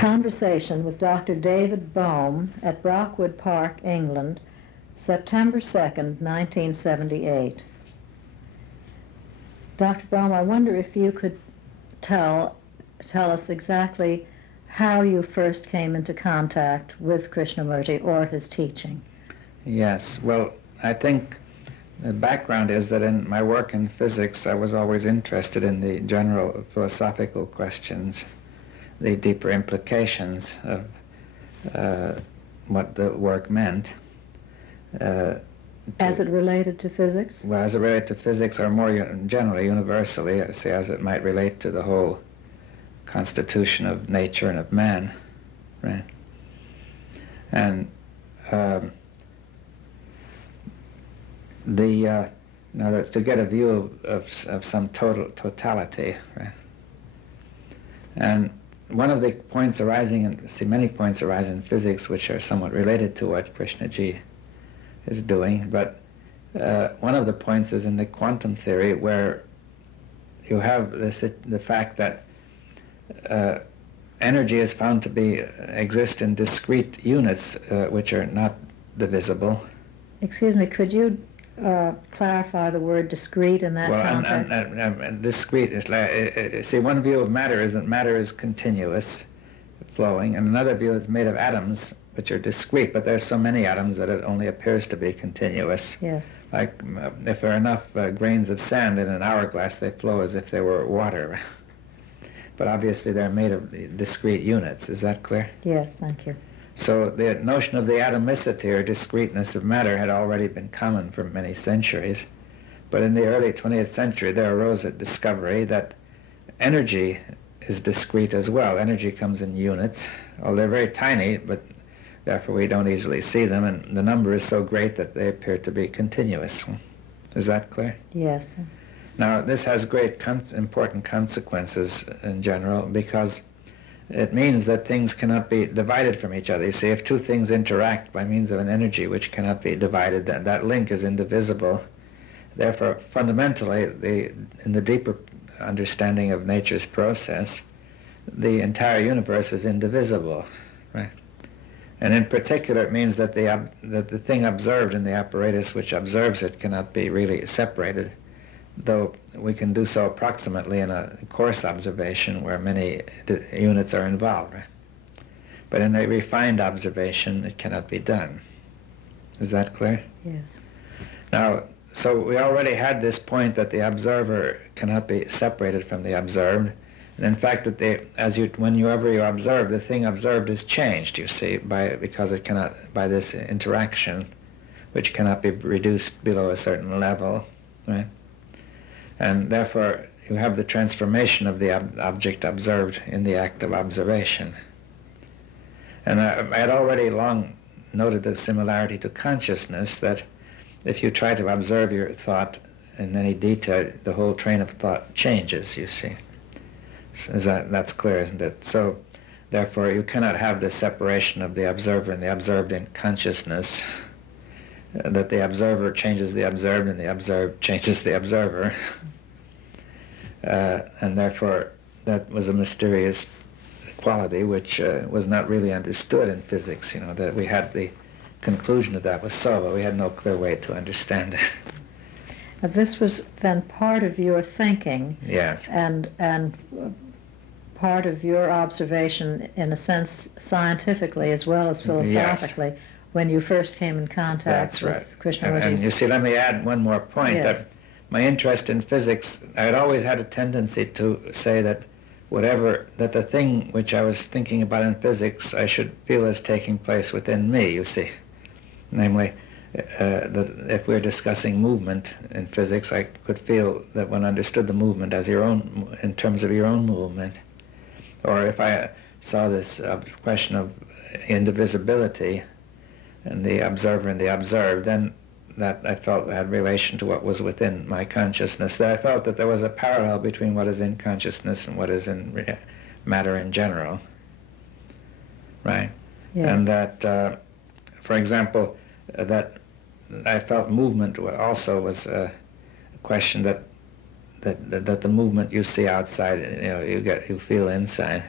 Conversation with Dr. David Bohm at Brockwood Park, England, September 2nd, 1978. Dr. Bohm, I wonder if you could tell us exactly how you first came into contact with Krishnamurti or his teaching. Yes, well, I think the background is that in my work in physics, I was always interested in the general philosophical questions, the deeper implications of what the work meant. As it related to physics? Well, as it related to physics, or more generally, universally, say, as it might relate to the whole constitution of nature and of man, right? And in other words, to get a view of some totality, right? And one of the points arising, many points arise in physics which are somewhat related to what Krishnaji is doing, but one of the points is in the quantum theory, where you have the fact that energy is found to exist in discrete units which are not divisible. Excuse me, could you clarify the word discrete in that context? And discrete is like, see, one view of matter is that matter is continuous, flowing, and another view is made of atoms, which are discrete, but there's so many atoms that it only appears to be continuous. Yes. Like if there are enough grains of sand in an hourglass, they flow as if they were water. But obviously they're made of discrete units. Is that clear? Yes, thank you. So the notion of the atomicity or discreteness of matter had already been common for many centuries. But in the early 20th century, there arose a discovery that energy is discrete as well. Energy comes in units. Well, they're very tiny, but therefore we don't easily see them, and the number is so great that they appear to be continuous. Is that clear? Yes. Now, this has great important consequences in general, because it means that things cannot be divided from each other. You see, if two things interact by means of an energy which cannot be divided, that link is indivisible. Therefore, fundamentally, in the deeper understanding of nature's process, the entire universe is indivisible, right? And in particular, it means that the thing observed in the apparatus which observes it cannot be really separated, though we can do so approximately in a coarse observation where many units are involved, right? But in a refined observation, it cannot be done. Is that clear? Yes. Now, so we already had this point that the observer cannot be separated from the observed, and in fact that whenever you observe, the thing observed is changed, you see, because it cannot, by this interaction, which cannot be reduced below a certain level, right? And therefore, you have the transformation of the object observed in the act of observation. And I had already long noted the similarity to consciousness, that if you try to observe your thought in any detail, the whole train of thought changes, you see. So that's clear, isn't it? So, therefore, you cannot have the separation of the observer and the observed in consciousness, that the observer changes the observed and the observed changes the observer. And therefore, that was a mysterious quality which was not really understood in physics, that we had the conclusion that was so, but we had no clear way to understand it. Now, this was then part of your thinking. Yes. And part of your observation, in a sense, scientifically as well as philosophically, yes, when you first came in contact with Krishnamurti. And you see, let me add one more point. Yes. That my interest in physics, I had always had a tendency to say that that the thing which I was thinking about in physics, I should feel as taking place within me, you see. Namely, that if we're discussing movement in physics, I could feel that one understood the movement as in terms of your own movement. Or if I saw this question of indivisibility and the observer and the observed, then that I felt had relation to what was within my consciousness, that I felt that there was a parallel between what is in consciousness and what is in matter in general, right? Yes. And that, for example, that I felt movement also was a question that the movement you see outside, you feel inside.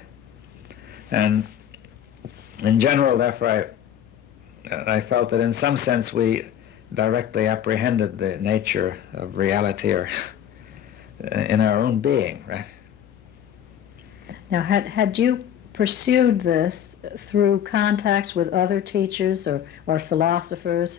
And in general, therefore, I felt that in some sense we directly apprehended the nature of reality or in our own being, right? Now, had you pursued this through contacts with other teachers or philosophers,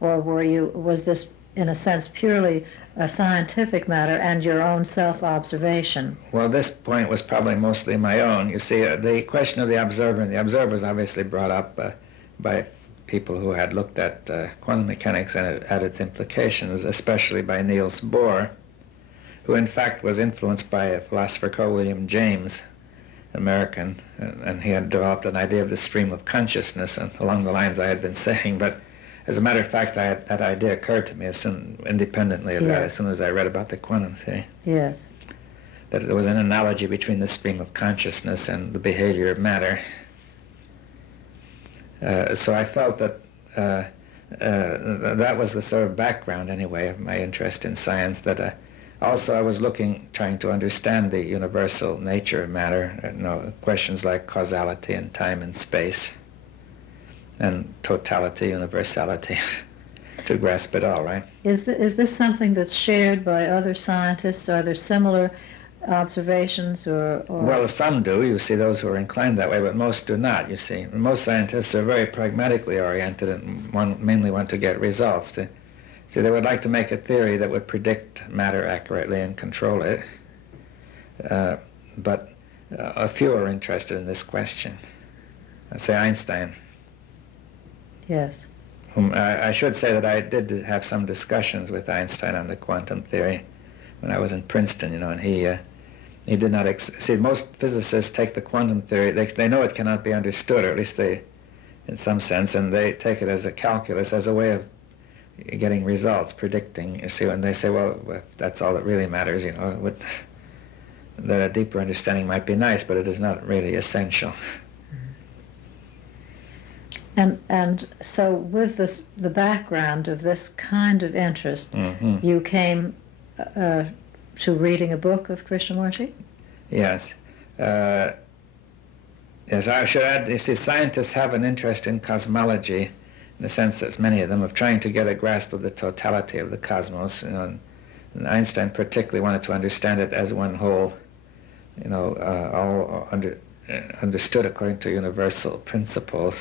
or was this, in a sense, purely a scientific matter and your own self-observation? Well, this point was probably mostly my own. You see, the question of the observer, and the observer was obviously brought up by people who had looked at quantum mechanics and at its implications, especially by Niels Bohr, who in fact was influenced by a philosopher called William James, American, and he had developed an idea of the stream of consciousness, and along the lines I had been saying. But as a matter of fact, that idea occurred to me independently of that, as soon as I read about the quantum theory. Yes. That there was an analogy between the stream of consciousness and the behavior of matter. So I felt that that was the sort of background, anyway, of my interest in science, that also I was trying to understand the universal nature of matter, questions like causality and time and space, and totality, universality, to grasp it all, right? Is this something that's shared by other scientists? Are there similar observations or... Well, some do, you see, those who are inclined that way, but most do not, you see. Most scientists are very pragmatically oriented and mainly want to get results. See, they would like to make a theory that would predict matter accurately and control it, but a few are interested in this question. Say Einstein. Yes. Whom I should say that I did have some discussions with Einstein on the quantum theory when I was in Princeton, and he did not see. Most physicists take the quantum theory; they know it cannot be understood, or at least they, in some sense, and they take it as a calculus, as a way of getting results, predicting. You see, and they say, well, that's all that really matters. That a deeper understanding might be nice, but it is not really essential. And so, with the background of this kind of interest, you came to reading a book of Krishnamurti? Yes. Yes, I should add, you see, scientists have an interest in cosmology, in the sense that many of them, of trying to get a grasp of the totality of the cosmos. And Einstein particularly wanted to understand it as one whole, all understood according to universal principles.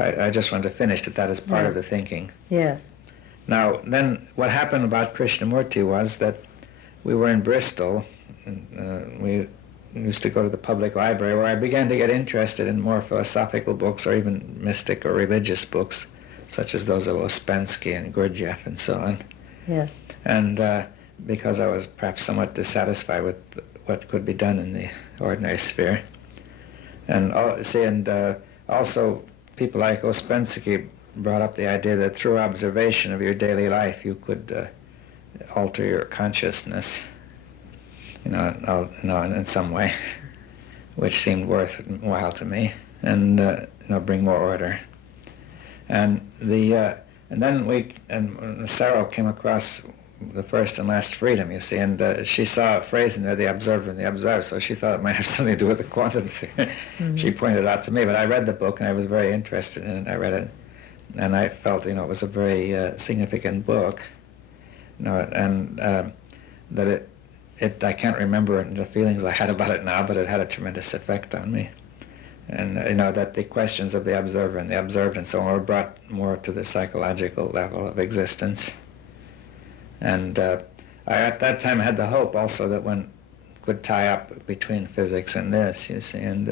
I just want to finish that is part of the thinking. Yes. Now, then, what happened about Krishnamurti was that we were in Bristol, and we used to go to the public library, where I began to get interested in more philosophical books, or even mystic or religious books, such as those of Ouspensky and Gurdjieff and so on. Yes. And because I was perhaps somewhat dissatisfied with what could be done in the ordinary sphere. And also people like Ouspensky brought up the idea that through observation of your daily life you could alter your consciousness, in some way, which seemed worthwhile to me, and bring more order. And then Sarah came across the first and last freedom, you see, and she saw a phrase in there, the observer and the observed, so she thought it might have something to do with the quantum theory. She pointed it out to me, but I read the book and I was very interested in it. I read it, and I felt, it was a very significant book, and that I can't remember the feelings I had about it now, but it had a tremendous effect on me. And, that the questions of the observer and the observed and so on were brought more to the psychological level of existence. And I, at that time, had the hope also that one could tie up between physics and this, you see. And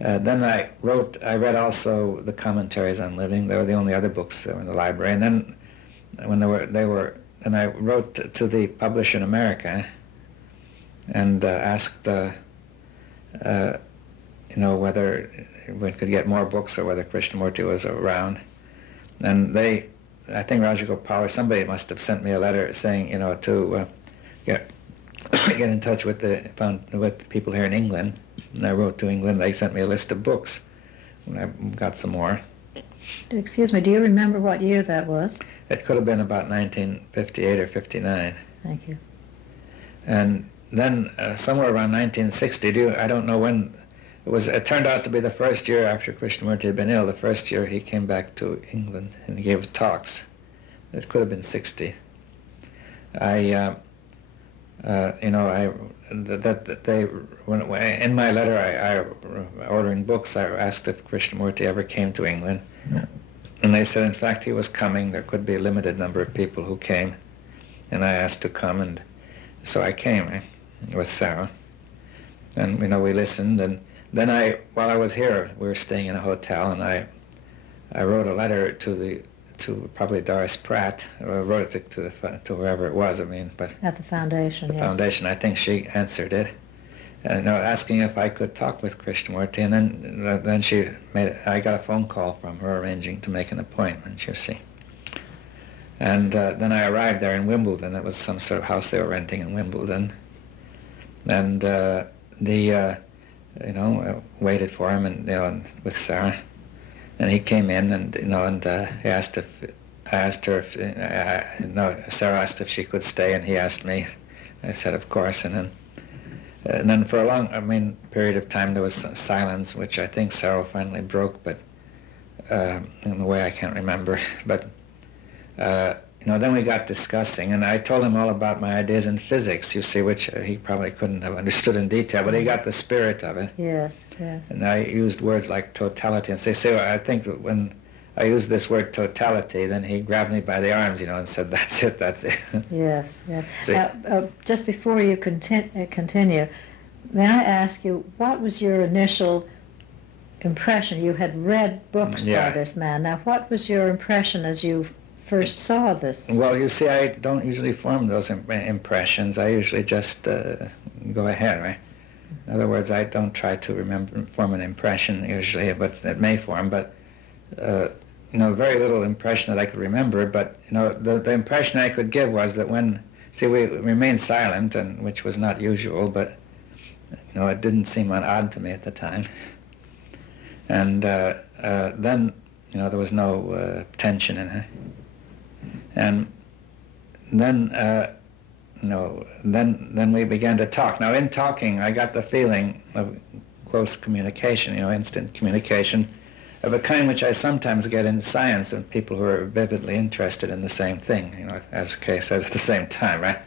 then I read also the commentaries on living. They were the only other books that were in the library. And then when and I wrote to the publisher in America and asked, whether we could get more books or whether Krishnamurti was around. And I think Raja Gopal or somebody must have sent me a letter saying, to get in touch with people here in England. And I wrote to England. They sent me a list of books, and I got some more. Excuse me, do you remember what year that was? It could have been about 1958 or 59. Thank you. And then somewhere around 1960, I don't know when It turned out to be the first year after Krishnamurti had been ill. The first year he came back to England and he gave talks. It could have been 60. In my letter, ordering books, I asked if Krishnamurti ever came to England, and they said, in fact, he was coming. There could be a limited number of people who came, and I asked to come, and so I came with Sarah, and we listened, and then while I was here, we were staying in a hotel, and I wrote a letter to probably Doris Pratt, or wrote it to whoever it was. But at the foundation. The foundation. I think she answered it, and asking if I could talk with Krishnamurti. And then I got a phone call from her arranging to make an appointment. You see. And then I arrived there in Wimbledon. It was some sort of house they were renting in Wimbledon, and I waited for him, and with Sarah. And he came in, and he asked Sarah asked if she could stay, and he asked me. I said, of course. And then for a long, period of time, there was silence, which I think Sarah finally broke, but in a way I can't remember. But then we got discussing, and I told him all about my ideas in physics, you see, which he probably couldn't have understood in detail, but he got the spirit of it. Yes, yes. And I used words like totality, and say, I think that when I used this word totality, then he grabbed me by the arms, and said, that's it. Yes, yes. Just before you continue, may I ask you, what was your initial impression? You had read books by this man. Now, what was your impression as you first saw this? Well, you see, I don't usually form those impressions. I usually just go ahead, right? In other words, I don't try to form an impression usually, but it may form, but very little impression that I could remember. But the impression I could give was that we remained silent, and which was not usual, but it didn't seem odd to me at the time. And then there was no tension in it. And then, then we began to talk. Now, in talking, I got the feeling of close communication, instant communication, of a kind which I sometimes get in science of people who are vividly interested in the same thing, as Kay says, at the same time, right?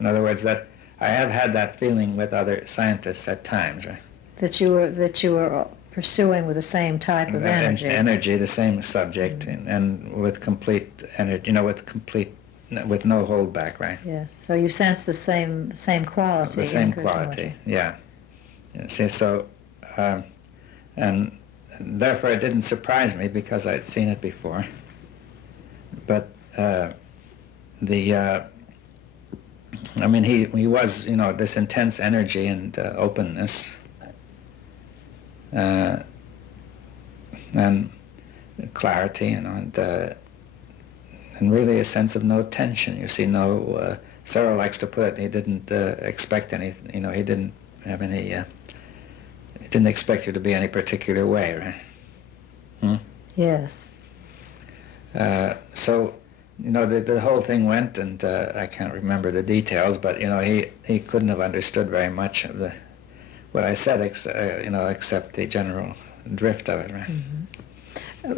In other words, that I have had that feeling with other scientists at times, right? That you were pursuing with the same type of energy. Energy, the same subject, and with complete energy, with no holdback, right? Yes. So you sense the same quality. The same quality, yeah. See, so, and therefore it didn't surprise me because I'd seen it before. But he was, this intense energy and openness. And clarity, and really a sense of no tension. You see, Sarah likes to put it, he didn't expect any, he didn't have any, he didn't expect you to be any particular way, right? Yes. So, the whole thing went, and I can't remember the details, but, he couldn't have understood very much of what I said, except the general drift of it, right? Mm-hmm.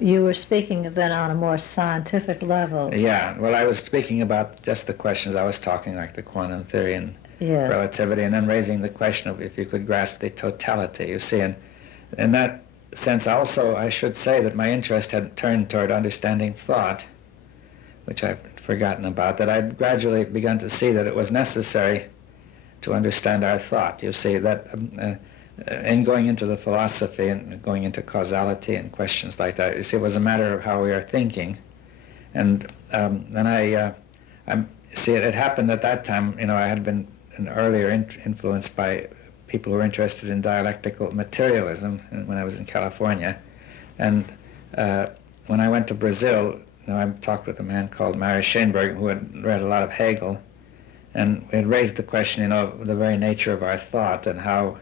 You were speaking then on a more scientific level. Yeah, well, I was speaking about just the questions. I was talking like the quantum theory and relativity, and then raising the question of if you could grasp the totality, you see. And in that sense also, I should say that my interest had turned toward understanding thought, which I've forgotten about, that I'd gradually begun to see that it was necessary to understand our thought. You see, that in going into the philosophy and going into causality and questions like that, you see, it was a matter of how we are thinking. And then it happened at that time, I had been earlier influenced by people who were interested in dialectical materialism when I was in California. And when I went to Brazil, I talked with a man called Mario Schoenberg, who had read a lot of Hegel, and we had raised the question, of the very nature of our thought and how,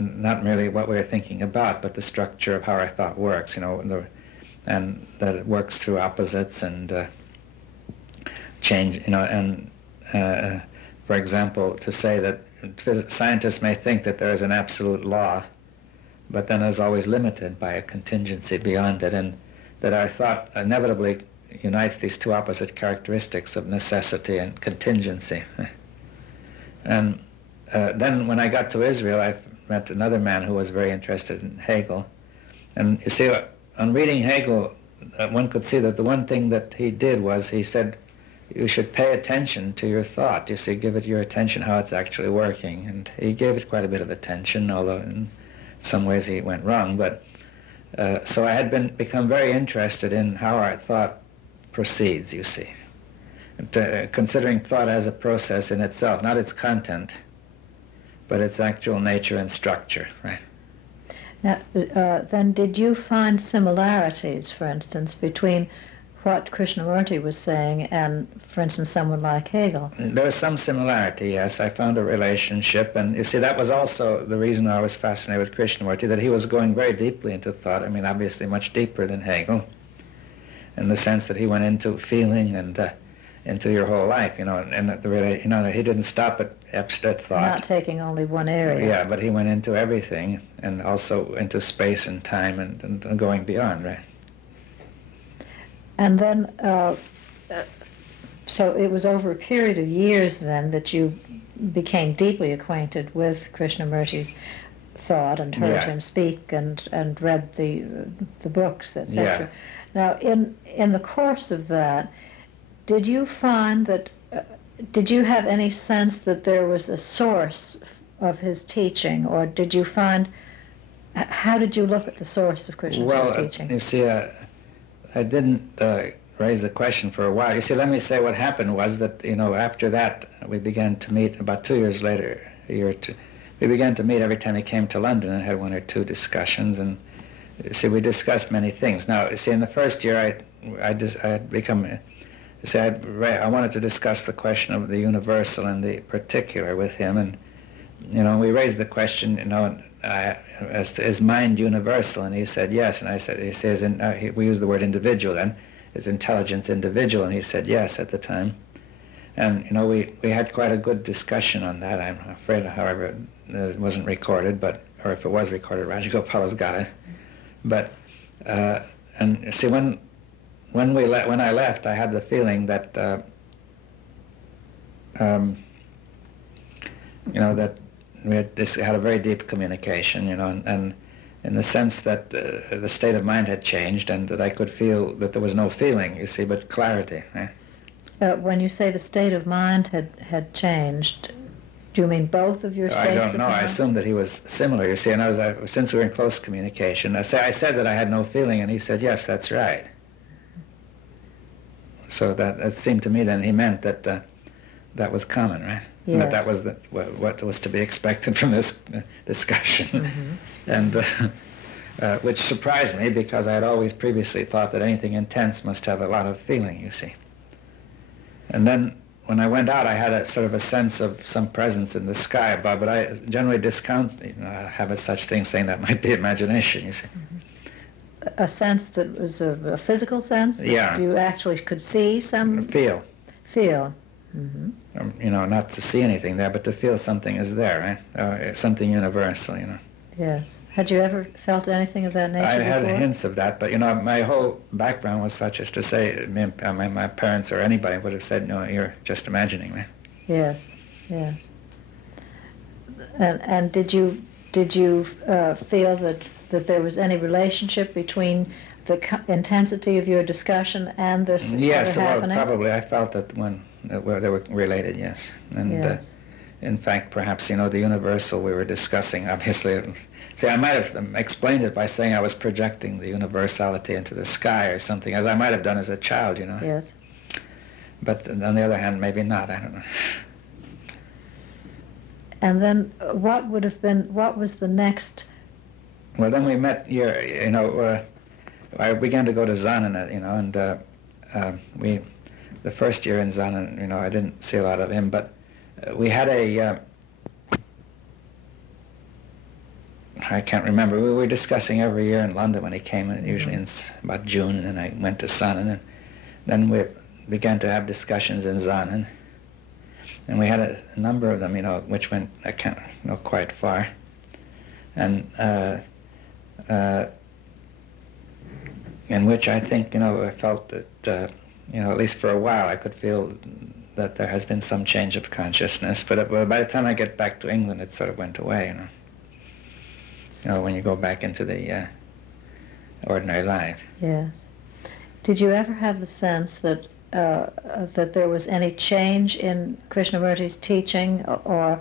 not merely what we were thinking about, but the structure of how our thought works, and that it works through opposites and change, for example, to say that scientists may think that there is an absolute law, but then is always limited by a contingency beyond it, and that our thought inevitably unites these two opposite characteristics of necessity and contingency. And then when I got to Israel, I met another man who was very interested in Hegel. And you see, on reading Hegel, one could see that the one thing that he did was he said, you should pay attention to your thought. You see, give it your attention, how it's actually working. And he gave it quite a bit of attention, although in some ways he went wrong. But so I had become very interested in how our thought proceeds, you see. Considering thought as a process in itself, not its content, but its actual nature and structure, right? Now, then did you find similarities, for instance, between what Krishnamurti was saying and, for instance, someone like Hegel? There was some similarity, yes. I found a relationship, and you see, that was also the reason I was fascinated with Krishnamurti, that he was going very deeply into thought. I mean, obviously much deeper than Hegel, in the sense that he went into feeling and into your whole life, and he didn't stop at abstract thought. Not taking only one area. Yeah, but he went into everything, and also into space and time, and going beyond, right? And then, so it was over a period of years then that you became deeply acquainted with Krishnamurti's thought and heard him speak and read the books, etc. Yeah. Now, in the course of that, did you find that, did you have any sense that there was a source of his teaching, or did you find, how did you look at the source of Krishnamurti's teaching? You see, I didn't raise the question for a while. You see, let me say what happened was that, after that, we began to meet about 2 years later, a year or two. We began to meet every time he came to London and had one or two discussions, and you see, we discussed many things. Now, you see, in the first year, I had become... See, I wanted to discuss the question of the universal and the particular with him, and we raised the question, as to is mind universal, and he said yes, and he says, we use the word individual then, is intelligence individual, and he said yes at the time, and we had quite a good discussion on that. I'm afraid, however, it wasn't recorded, or if it was recorded, Rajagopala's got it, but and see, when I left, I had the feeling that that we had a very deep communication, and in the sense that the state of mind had changed, and that I could feel that there was no feeling, you see, but clarity. When you say the state of mind had changed, do you mean both of your states of mind? I don't know. I assumed that he was similar, you see, and since we were in close communication, I said that I had no feeling, and he said, yes, that's right. So that it seemed to me then he meant that that was common, right? Yes. That was what was to be expected from this discussion, and which surprised me, because I had always previously thought that anything intense must have a lot of feeling, you see. And then when I went out, I had a sort of a sense of some presence in the sky above, but I generally discount have a such thing, saying that might be imagination, you see. A sense that was a physical sense? Yeah. You actually could see some... Feel. Mm-hmm. Not to see anything there, but to feel something is there, right? Something universal, Yes. Had you ever felt anything of that nature I had before? hints of that, but, my whole background was such as to say, my parents or anybody would have said, no, you're just imagining, right? Yes. And did you feel that there was any relationship between the intensity of your discussion and this yes, happening? Well, probably I felt that they were related, yes. And yes. In fact, perhaps, the universal we were discussing, obviously. See, I might have explained it by saying I was projecting the universality into the sky or something, as I might have done as a child, Yes. But on the other hand, maybe not, I don't know. And then what was the next... Well, then we met here, I began to go to Zanen, and the first year in Zanen, I didn't see a lot of him, but we had I can't remember, we were discussing every year in London when he came, and usually in about June, and then I went to Zanen, and then we began to have discussions in Zanen. And we had a number of them, which went quite far. And in which I think, I felt that, at least for a while, I could feel that there has been some change of consciousness. But by the time I get back to England, it sort of went away, when you go back into the ordinary life. Yes. Did you ever have the sense that that there was any change in Krishnamurti's teaching or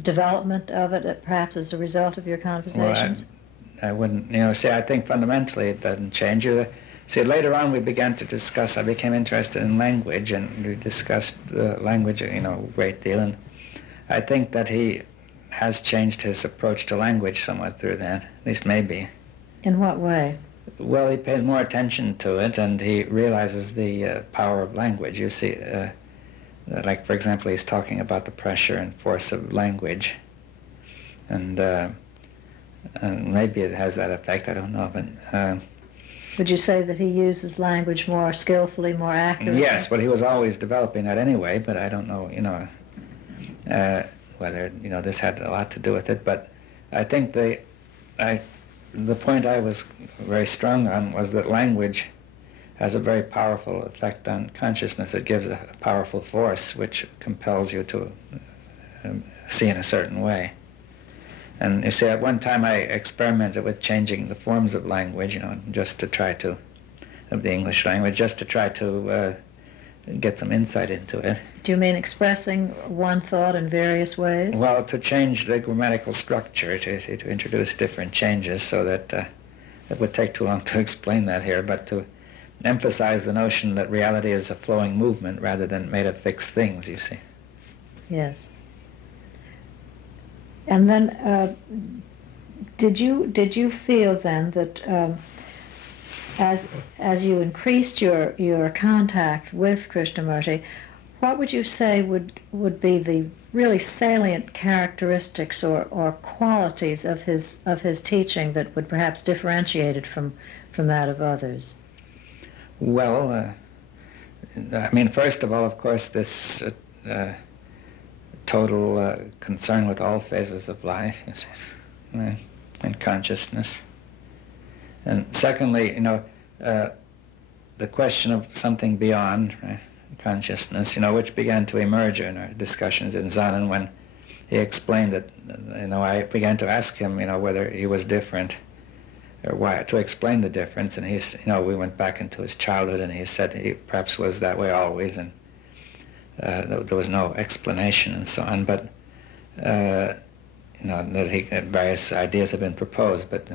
development of it, perhaps as a result of your conversations? Well, I wouldn't, I think fundamentally it doesn't change. Later on we began to discuss, I became interested in language, and we discussed language, a great deal, and I think that he has changed his approach to language somewhat through that, at least maybe. In what way? Well, he pays more attention to it, and he realizes the power of language. You see, like, for example, he's talking about the pressure and force of language, and maybe it has that effect, I don't know, but... Would you say that he uses language more skillfully, more accurately? Yes, well, he was always developing that anyway, but I don't know, whether, this had a lot to do with it, but I think the point I was very strong on was that language has a very powerful effect on consciousness. It gives a powerful force which compels you to see in a certain way. And you see, at one time I experimented with changing the forms of language, just to try to, of the English language, just to try to get some insight into it. Do you mean expressing one thought in various ways? Well, to change the grammatical structure, to introduce different changes, so that it would take too long to explain that here, but to emphasize the notion that reality is a flowing movement rather than made of fixed things, you see. Yes. And then, did you feel then that as you increased your contact with Krishnamurti, what would you say would be the really salient characteristics or qualities of his teaching that would perhaps differentiate it from that of others? Well, first of all, of course, this total concern with all phases of life, and consciousness. And secondly, the question of something beyond consciousness, which began to emerge in our discussions in Zen, and when he explained it, I began to ask him, whether he was different, or why, to explain the difference, and he's, we went back into his childhood, and he said he perhaps was that way always, and there was no explanation and so on, but that various ideas have been proposed, but...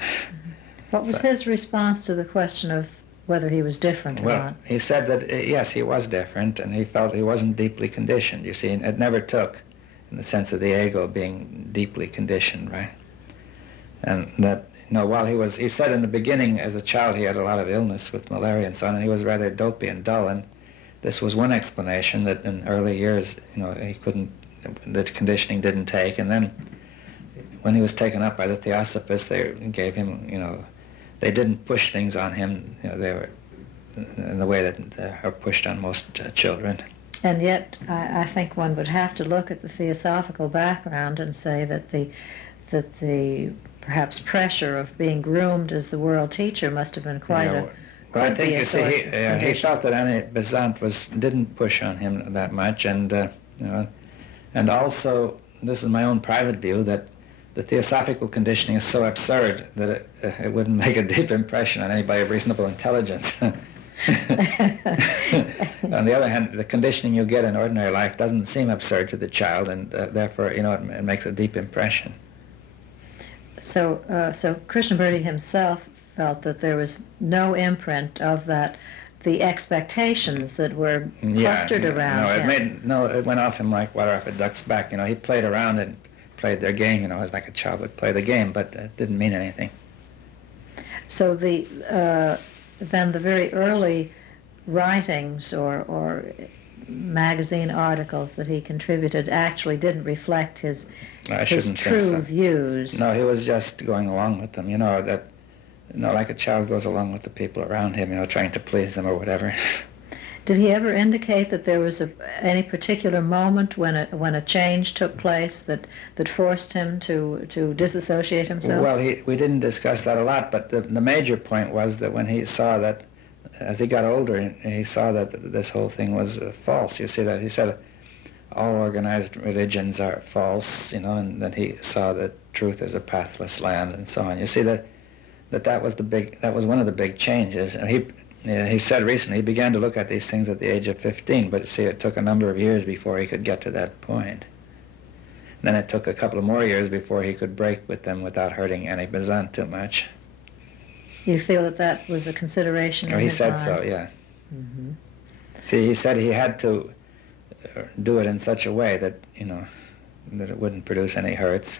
What was his response to the question of whether he was different or not? Well, he said that, yes, he was different, and he felt he wasn't deeply conditioned, you see, and it never took, in the sense of the ego being deeply conditioned, right? And that, while he said in the beginning, as a child, he had a lot of illness with malaria and so on, and he was rather dopey and dull, and this was one explanation that in early years, the conditioning didn't take, and then when he was taken up by the Theosophists, they gave him, they didn't push things on him, they were in the way that are pushed on most children. And yet, I think one would have to look at the theosophical background and say that the perhaps pressure of being groomed as the world teacher must have been quite a... Well, I think, you see, he felt that Annie Besant didn't push on him that much, and also, this is my own private view, that the theosophical conditioning is so absurd that it wouldn't make a deep impression on anybody of reasonable intelligence. On the other hand, the conditioning you get in ordinary life doesn't seem absurd to the child, and therefore, it makes a deep impression. So Krishnamurti himself felt that there was no imprint of that, the expectations that were clustered around him. It went off him like water off a duck's back. He played around and played their game, as like a child would play the game, but it didn't mean anything. So then the very early writings or magazine articles that he contributed actually didn't reflect his true views. No, he was just going along with them, like a child goes along with the people around him, trying to please them or whatever. Did he ever indicate that there was any particular moment when a change took place that forced him to disassociate himself? Well, we didn't discuss that a lot, but the major point was that when he saw that, as he got older, he saw that this whole thing was false. You see that he said all organized religions are false, and then he saw that truth is a pathless land and so on. You see that was one of the big changes. And he said recently he began to look at these things at the age of 15, but see, it took a number of years before he could get to that point. And then it took a couple of more years before he could break with them without hurting Annie Besant too much. You feel that was a consideration in he his said mind? So, yes. Mm-hmm. See, he said he had to do it in such a way that, that it wouldn't produce any hurts.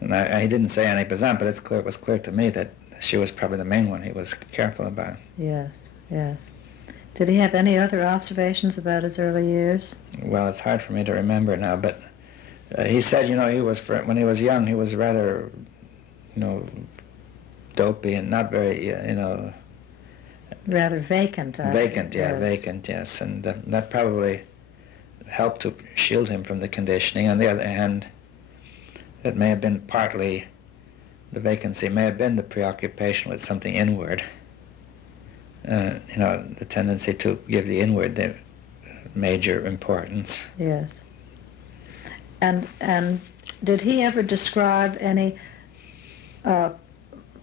And he didn't say Annie Besant, but it was clear to me that she was probably the main one he was careful about. Yes, yes. Did he have any other observations about his early years? Well, it's hard for me to remember now, but he said, when he was young, he was rather, dopey and not very, rather vacant. Vacant, yes. And that probably helped to shield him from the conditioning. On the other hand, it may have been partly, the vacancy may have been the preoccupation with something inward. The tendency to give the inward the major importance. Yes. And did he ever describe any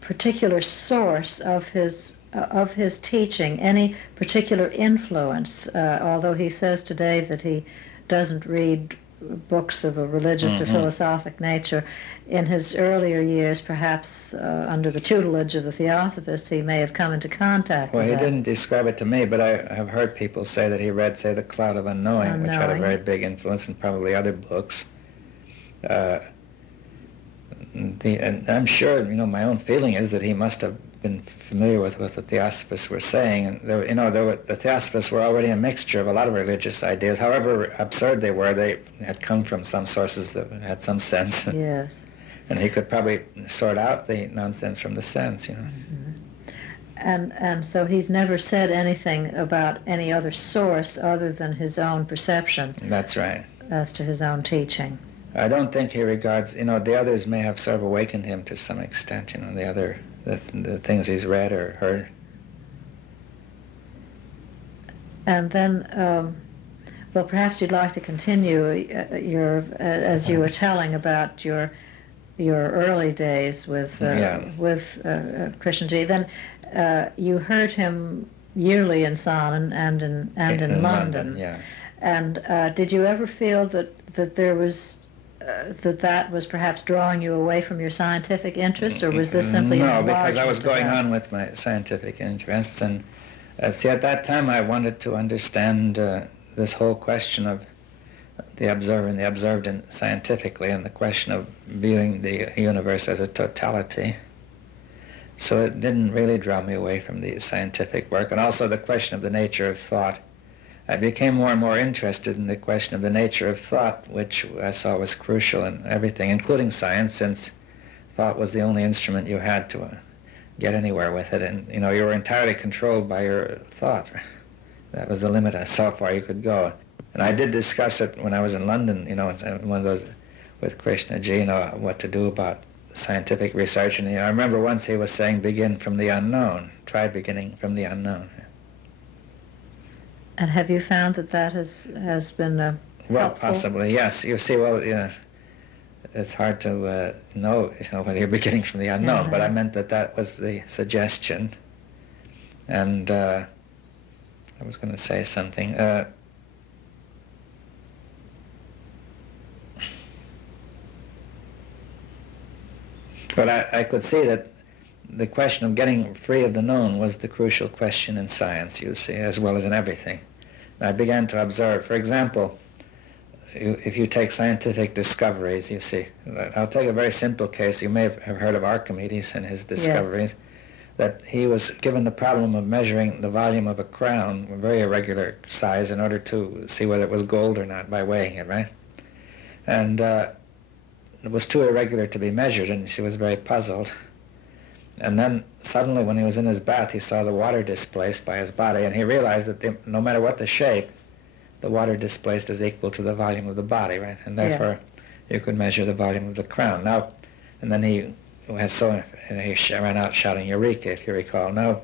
particular source of his teaching, any particular influence? Although he says today that he doesn't read books of a religious or philosophic nature, in his earlier years, perhaps under the tutelage of the Theosophists, he may have come into contact with that. Well, he didn't describe it to me, but I have heard people say that he read, say, The Cloud of Unknowing, which had a very big influence, and probably other books. And I'm sure, my own feeling is that he must have been familiar with what the Theosophists were saying. And the Theosophists were already a mixture of a lot of religious ideas. However absurd they were, they had come from some sources that had some sense. Yes. And he could probably sort out the nonsense from the sense, Mm-hmm. And so he's never said anything about any other source other than his own perception. That's right. As to his own teaching. I don't think he regards, the others may have sort of awakened him to some extent, the things he's read or heard. And then, well, perhaps you'd like to continue as you were telling about your early days with Krishnamurti. Then you heard him yearly in Salon and in London. Yeah. And did you ever feel that there was that was perhaps drawing you away from your scientific interests, or was this simply No, because I was going on with my scientific interests, and see, at that time I wanted to understand this whole question of the observer and the observed scientifically, and the question of viewing the universe as a totality. So it didn't really draw me away from the scientific work, and also the question of the nature of thought. I became more and more interested in the question of the nature of thought, which I saw was crucial in everything, including science, since thought was the only instrument you had to get anywhere with it. And, you were entirely controlled by your thought. That was the limit of how far you could go. And I did discuss it when I was in London, in one of those with Krishnaji, what to do about scientific research. And I remember once he was saying, begin from the unknown. Try beginning from the unknown. And have you found that has been well, helpful? Possibly, yes. You see, it's hard to know, whether you're beginning from the unknown. Yeah. But I meant that was the suggestion. And I was going to say something. But I could see that the question of getting free of the known was the crucial question in science, you see, as well as in everything. I began to observe, for example, if you take scientific discoveries, you see, I'll take a very simple case. You may have heard of Archimedes and his discoveries, yes. That he was given the problem of measuring the volume of a crown, a very irregular size, in order to see whether it was gold or not by weighing it, right? And it was too irregular to be measured, and she was very puzzled. And then suddenly when he was in his bath, he saw the water displaced by his body, and he realized that no matter what the shape, the water displaced is equal to the volume of the body, right? And therefore you could measure the volume of the crown. Now, and then he ran out shouting "Eureka!" if you recall. Now,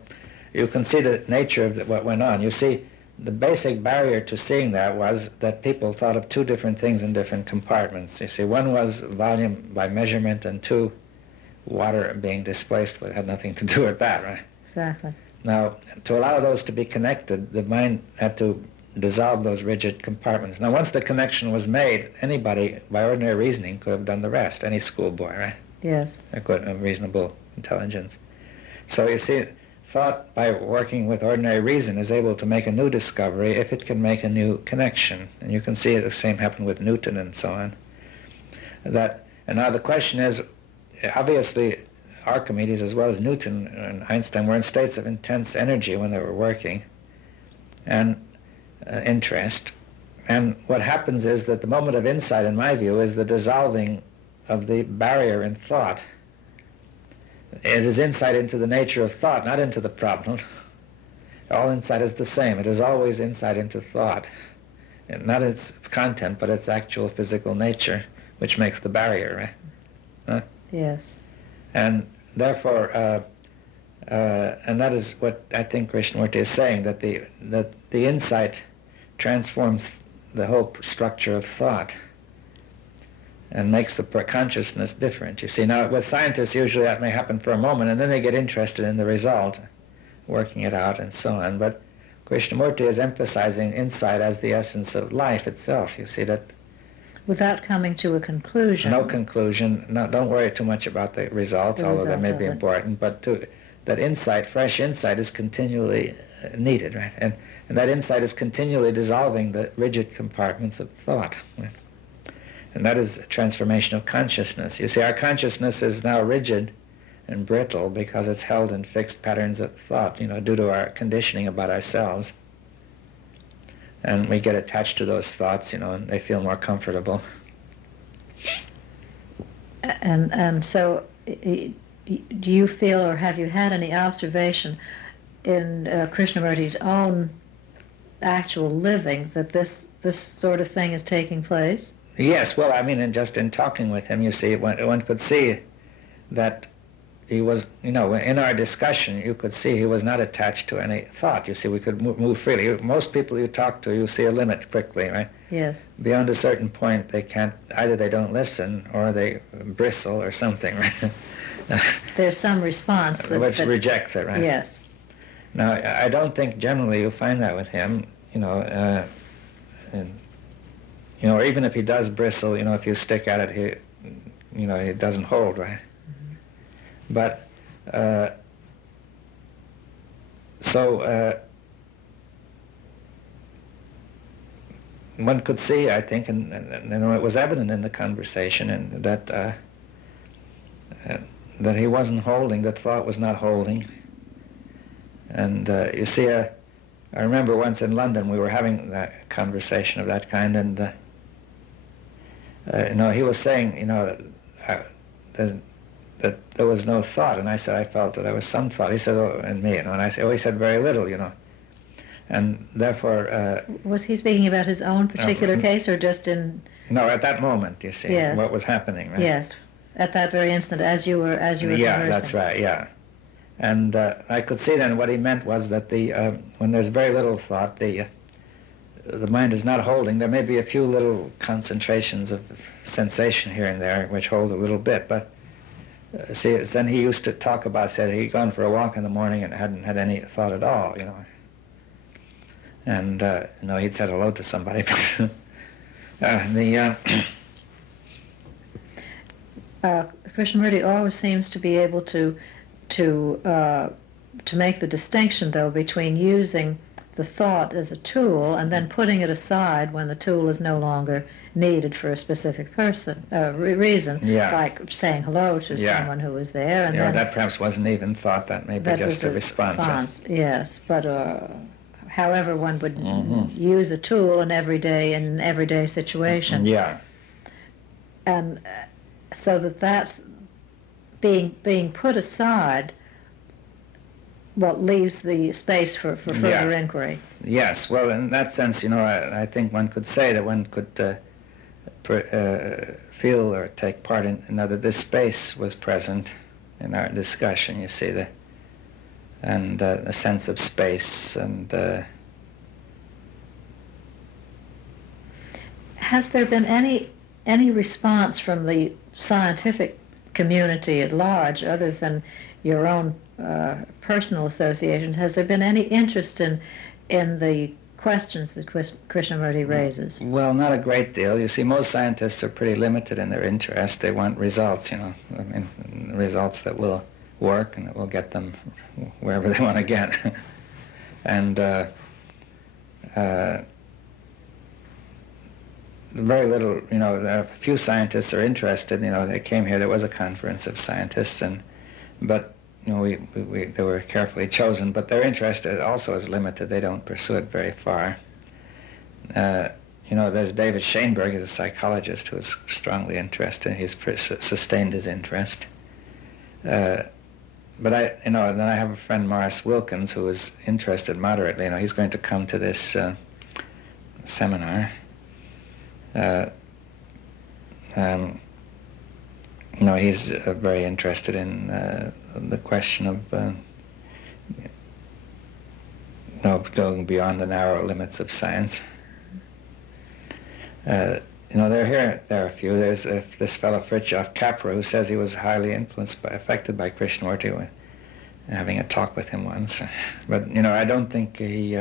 you can see the nature of what went on. You see, the basic barrier to seeing that was that people thought of two different things in different compartments. You see, one was volume by measurement, and two, water being displaced. It had nothing to do with that, right? Exactly. Now, to allow those to be connected, the mind had to dissolve those rigid compartments. Now, once the connection was made, anybody, by ordinary reasoning, could have done the rest. Any schoolboy, right? Yes. A reasonable intelligence. So you see, thought, by working with ordinary reason, is able to make a new discovery if it can make a new connection. And you can see the same happened with Newton and so on. And now the question is, obviously, Archimedes as well as Newton and Einstein were in states of intense energy when they were working, and interest. And what happens is that the moment of insight, in my view, is the dissolving of the barrier in thought. It is insight into the nature of thought, not into the problem. All insight is the same. It is always insight into thought. And not its content, but its actual physical nature, which makes the barrier, right? Huh? Yes. And therefore, and that is what I think Krishnamurti is saying, that the insight transforms the whole structure of thought and makes the consciousness different. You see, now with scientists, usually that may happen for a moment, and then they get interested in the result, working it out and so on. But Krishnamurti is emphasizing insight as the essence of life itself. You see that. Without coming to a conclusion. No conclusion. No, don't worry too much about the results, although they may be important. But that insight, fresh insight, is continually needed, right? And that insight is continually dissolving the rigid compartments of thought. Right? And that is a transformation of consciousness. You see, our consciousness is now rigid and brittle because it's held in fixed patterns of thought, due to our conditioning about ourselves. And we get attached to those thoughts, and they feel more comfortable. And so, do you feel, or have you had any observation in Krishnamurti's own actual living that this sort of thing is taking place? Yes, well, I mean, and just in talking with him, you see, one could see that he was, in our discussion, you could see he was not attached to any thought. You see, we could move freely. Most people you talk to, you see a limit quickly, right? Yes. Beyond a certain point, they can't, either they don't listen or they bristle or something, right? There's some response which rejects it, right? Yes. Now, I don't think generally you find that with him, or even if he does bristle, if you stick at it, he doesn't hold, right? Mm-hmm. But, one could see, I think, and it was evident in the conversation, and that he wasn't holding, that thought was not holding. And you see, I remember once in London we were having that conversation of that kind, and he was saying, that there was no thought, and I said I felt that there was some thought. He said, "Oh," and me, and I said, "Oh," he said, "very little, and therefore." Was he speaking about his own particular case, or just in? No, at that moment, you see, yes. What was happening, right? Yes, at that very instant, as you were Yeah, conversing. That's right. Yeah. And I could see then what he meant was that when there's very little thought, the mind is not holding. There may be a few little concentrations of sensation here and there which hold a little bit, but see, then he used to talk about, said he'd gone for a walk in the morning and hadn't had any thought at all, And he'd said hello to somebody. Krishnamurti always seems to be able to make the distinction, though, between using the thought as a tool and then putting it aside when the tool is no longer needed for a specific reason, like saying hello to someone who was there. And then, that perhaps wasn't even thought. That may be just a response. Right? Yes, but however one would use a tool in an everyday situation. Yeah. And so that being put aside leaves the space for further inquiry. Yes, well, in that sense, I think one could say that one could feel or take part in that this space was present in our discussion, you see, and a sense of space. And has there been any response from the scientific community at large, other than your own personal associations? Has there been any interest in the questions that Krishnamurti raises? Well, not a great deal. You see, most scientists are pretty limited in their interest. They want results, results that will work and that will get them wherever they want to get. And very little, a few scientists are interested. They came here. There was a conference of scientists, but they were carefully chosen. But their interest also is limited. They don't pursue it very far. There's David Schoenberg, who's a psychologist who is strongly interested. He's sustained his interest. But then I have a friend, Morris Wilkins, who is interested moderately. He's going to come to this seminar. He's very interested in the question of going beyond the narrow limits of science. There are a few. There's this fellow Fritjof Capra, who says he was highly affected by Krishnamurti, having a talk with him once. But I don't think he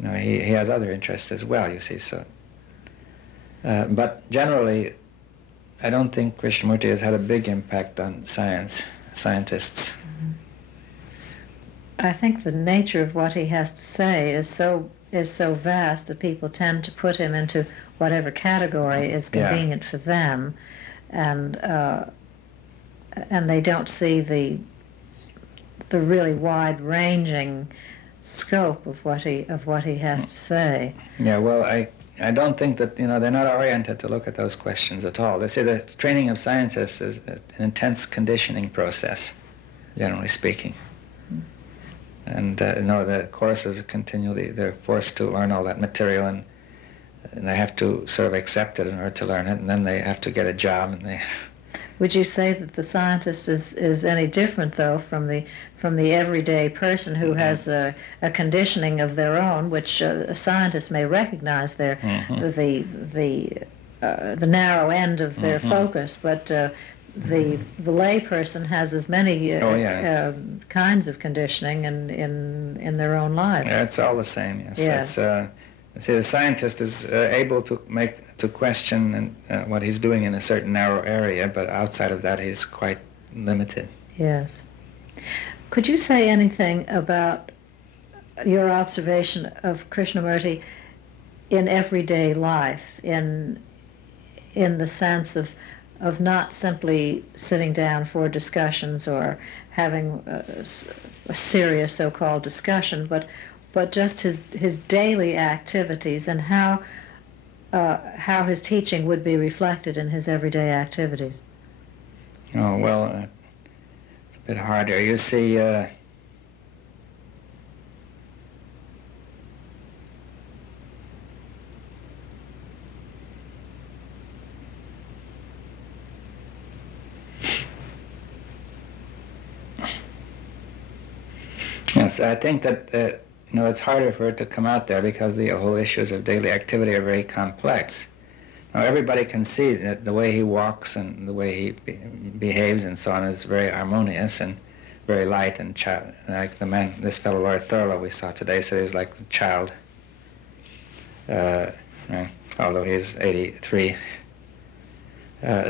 has other interests as well. You see, so. But generally, I don't think Krishnamurti has had a big impact on scientists. Mm-hmm. I think the nature of what he has to say is so vast that people tend to put him into whatever category is convenient for them, and they don't see the really wide-ranging scope of what he has to say. Yeah, well, I don't think that, they're not oriented to look at those questions at all. They say the training of scientists is an intense conditioning process, generally speaking. And, the courses are continually, they're forced to learn all that material, and they have to sort of accept it in order to learn it, and then they have to get a job, and they... Would you say that the scientist is any different, though, from the everyday person who has a conditioning of their own, which a scientist may recognize the narrow end of their focus, but the lay person has as many kinds of conditioning in their own life. Yeah, it's all the same. Yes. See, the scientist is able to question what he's doing in a certain narrow area, but outside of that, he's quite limited. Yes. Could you say anything about your observation of Krishnamurti in everyday life, in the sense of not simply sitting down for discussions or having a serious so-called discussion, but just his daily activities, and how his teaching would be reflected in his everyday activities? Oh, well, it's a bit harder. You see, yes, I think that it's harder for it to come out there because the whole issues of daily activity are very complex. Now, everybody can see that the way he walks and the way he behaves and so on is very harmonious and very light and like this fellow Lord Thurlow we saw today said he's like a child, although he's 83.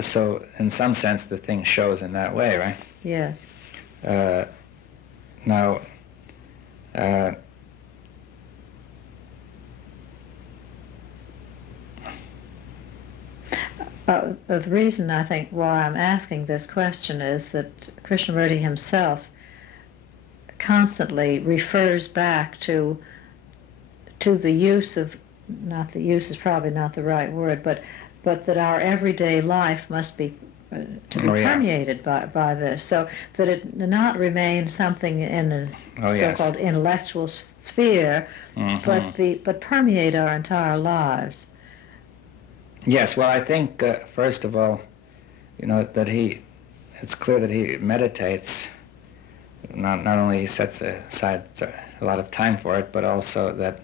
So, in some sense, the thing shows in that way, right? Yes. Now, the reason I think why I'm asking this question is that Krishnamurti himself constantly refers back to the use of, not the use is probably not the right word, but that our everyday life must be to be permeated by this, so that it not remain something in the so-called intellectual sphere, but permeate our entire lives. Yes, well, I think, first of all, that it's clear that he meditates. Not only he sets aside a lot of time for it, but also that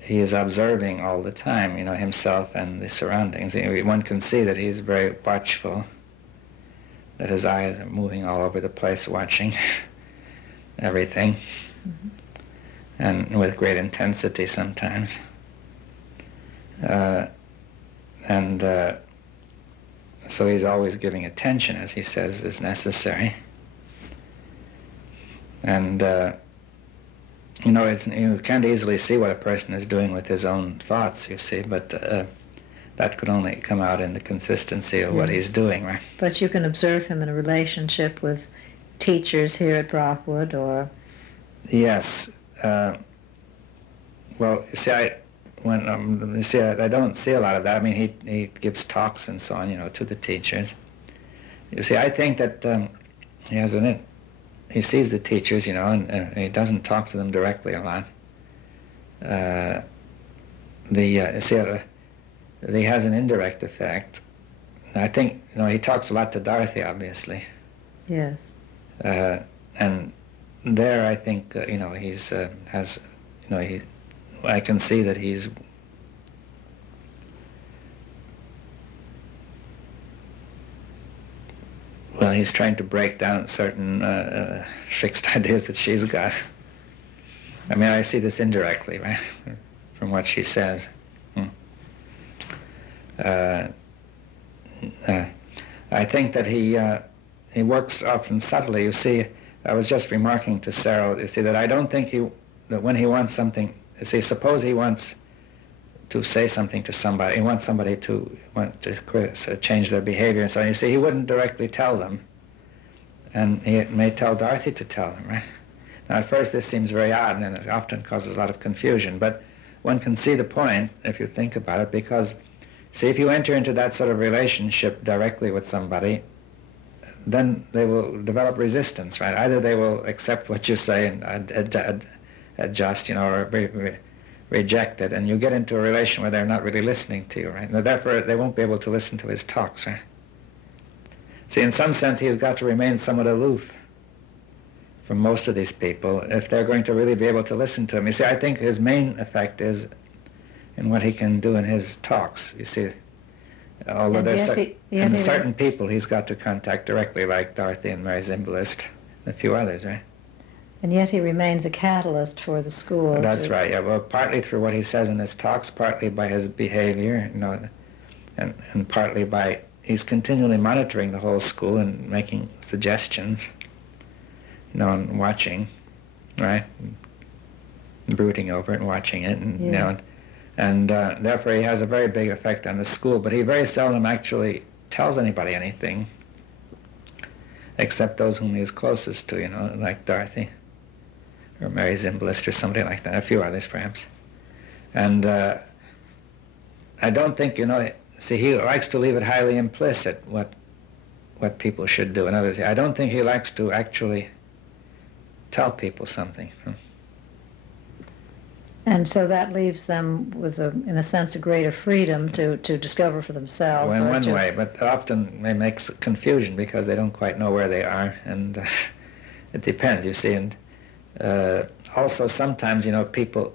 he is observing all the time, himself and the surroundings. One can see that he's very watchful, that his eyes are moving all over the place, watching everything, and with great intensity sometimes. So he's always giving attention, as he says, is necessary. And, you can't easily see what a person is doing with his own thoughts, you see, but that could only come out in the consistency of what he's doing, right? But you can observe him in a relationship with teachers here at Brockwood, or... Yes. Well, you see, I don't see a lot of that. I mean, he gives talks and so on, to the teachers. You see, I think that he sees the teachers, and he doesn't talk to them directly a lot. He has an indirect effect. I think, he talks a lot to Dorothy, obviously. Yes. And there, I think, I can see that he's trying to break down certain fixed ideas that she's got. I mean, I see this indirectly, right, from what she says. I think that he works often subtly. You see, I was just remarking to Sarah, you see, that I don't think that when he wants something, you see, suppose he wants to say something to somebody, he wants somebody to change their behavior and so on. You see, he wouldn't directly tell them, and he may tell Dorothy to tell them, right? Now, at first this seems very odd, and it often causes a lot of confusion, but one can see the point if you think about it, because, see, if you enter into that sort of relationship directly with somebody, then they will develop resistance, right? Either they will accept what you say and adjust, or reject it, and you get into a relation where they're not really listening to you, right? Now, therefore, they won't be able to listen to his talks, right? See, in some sense, he's got to remain somewhat aloof from most of these people if they're going to really be able to listen to him. You see, I think his main effect is in what he can do in his talks, you see. Although there's certain people he's got to contact directly, like Dorothy and Mary Zimbalist, and a few others, right? And yet he remains a catalyst for the school. That's right, yeah. Well, partly through what he says in his talks, partly by his behavior, and partly by he's continually monitoring the whole school and making suggestions, and watching, right? And brooding over it and watching it, and and therefore he has a very big effect on the school. But he very seldom actually tells anybody anything, except those whom he is closest to, like Dorothy, or Mary Zimbalist, or somebody like that, a few others perhaps. And I don't think, see, he likes to leave it highly implicit what people should do. In other words, I don't think he likes to actually tell people something. And so that leaves them with, in a sense, a greater freedom to discover for themselves. Well, in one way, but often it makes confusion because they don't quite know where they are, and it depends, you see. And also sometimes, people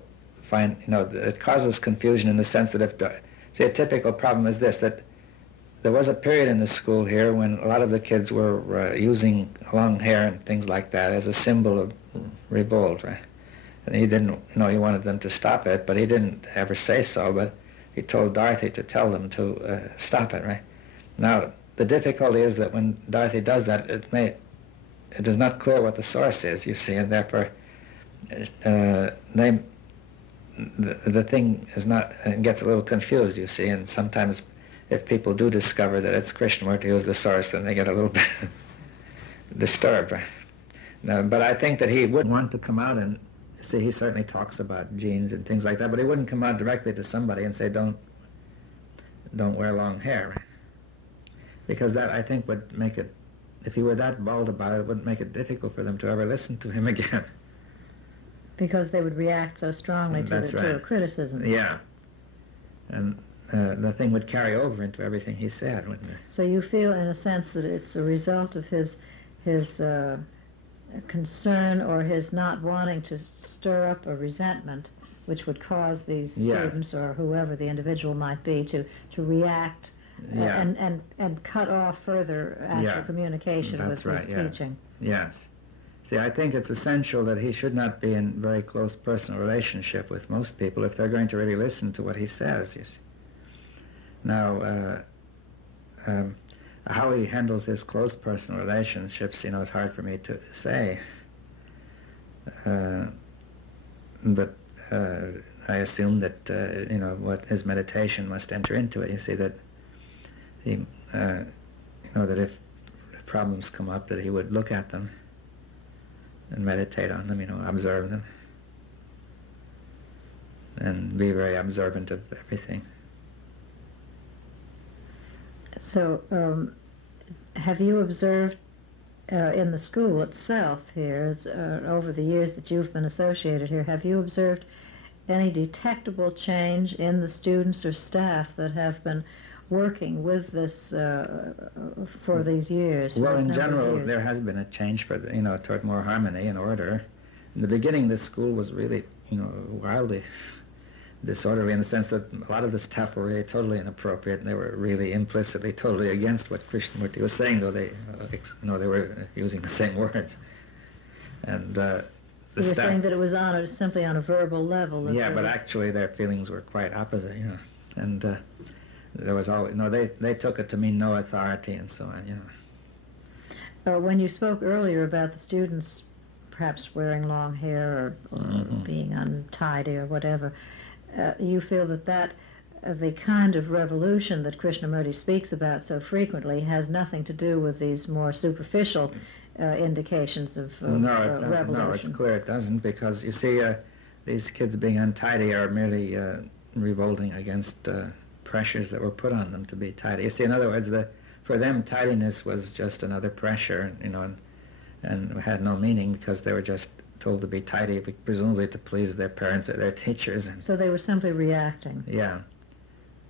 find, it causes confusion in the sense that see, a typical problem is this, that there was a period in the school here when a lot of the kids were using long hair and things like that as a symbol of revolt, right? And he didn't, he wanted them to stop it, but he didn't ever say so, but he told Dorothy to tell them to stop it, right? Now, the difficulty is that when Dorothy does that, it is not clear what the source is, you see, and therefore the thing is not, it gets a little confused, you see, and sometimes if people do discover that it's Krishnamurti who's the source, then they get a little bit disturbed, right? Now, but I think that he would want to come out and see, he certainly talks about genes and things like that, but he wouldn't come out directly to somebody and say, don't wear long hair. Because that, I think, would make it, if he were that bold about it, it would make it difficult for them to ever listen to him again. Because they would react so strongly to a criticism. Yeah. And the thing would carry over into everything he said, wouldn't it? So you feel, in a sense, that it's a result of his concern or his not wanting to stir up a resentment, which would cause these students or whoever the individual might be to react and cut off further actual communication with his teaching. Yes. See, I think it's essential that he should not be in very close personal relationship with most people if they're going to really listen to what he says, you see. Now, how he handles his close personal relationships, is hard for me to say. But I assume that, what his meditation must enter into it. You see, that he, that if problems come up, that he would look at them and meditate on them, observe them, and be very observant of everything. So, have you observed in the school itself here, over the years that you've been associated here, have you observed any detectable change in the students or staff that have been working with this for these years? Well, in general, there has been a change for toward more harmony and order. In the beginning, this school was really, wildly disorderly, in the sense that a lot of the staff were really totally inappropriate, and they were really implicitly totally against what Krishnamurti was saying, though they were using the same words. And you were saying that it was simply on a verbal level. But actually their feelings were quite opposite, and there was always they took it to mean no authority and so on, When you spoke earlier about the students perhaps wearing long hair or being untidy or whatever, you feel that the kind of revolution that Krishnamurti speaks about so frequently has nothing to do with these more superficial indications of revolution? No, it's clear it doesn't, because you see, these kids being untidy are merely revolting against pressures that were put on them to be tidy. You see, in other words, for them, tidiness was just another pressure, and had no meaning, because they were just told to be tidy, presumably to please their parents or their teachers. So they were simply reacting. Yeah.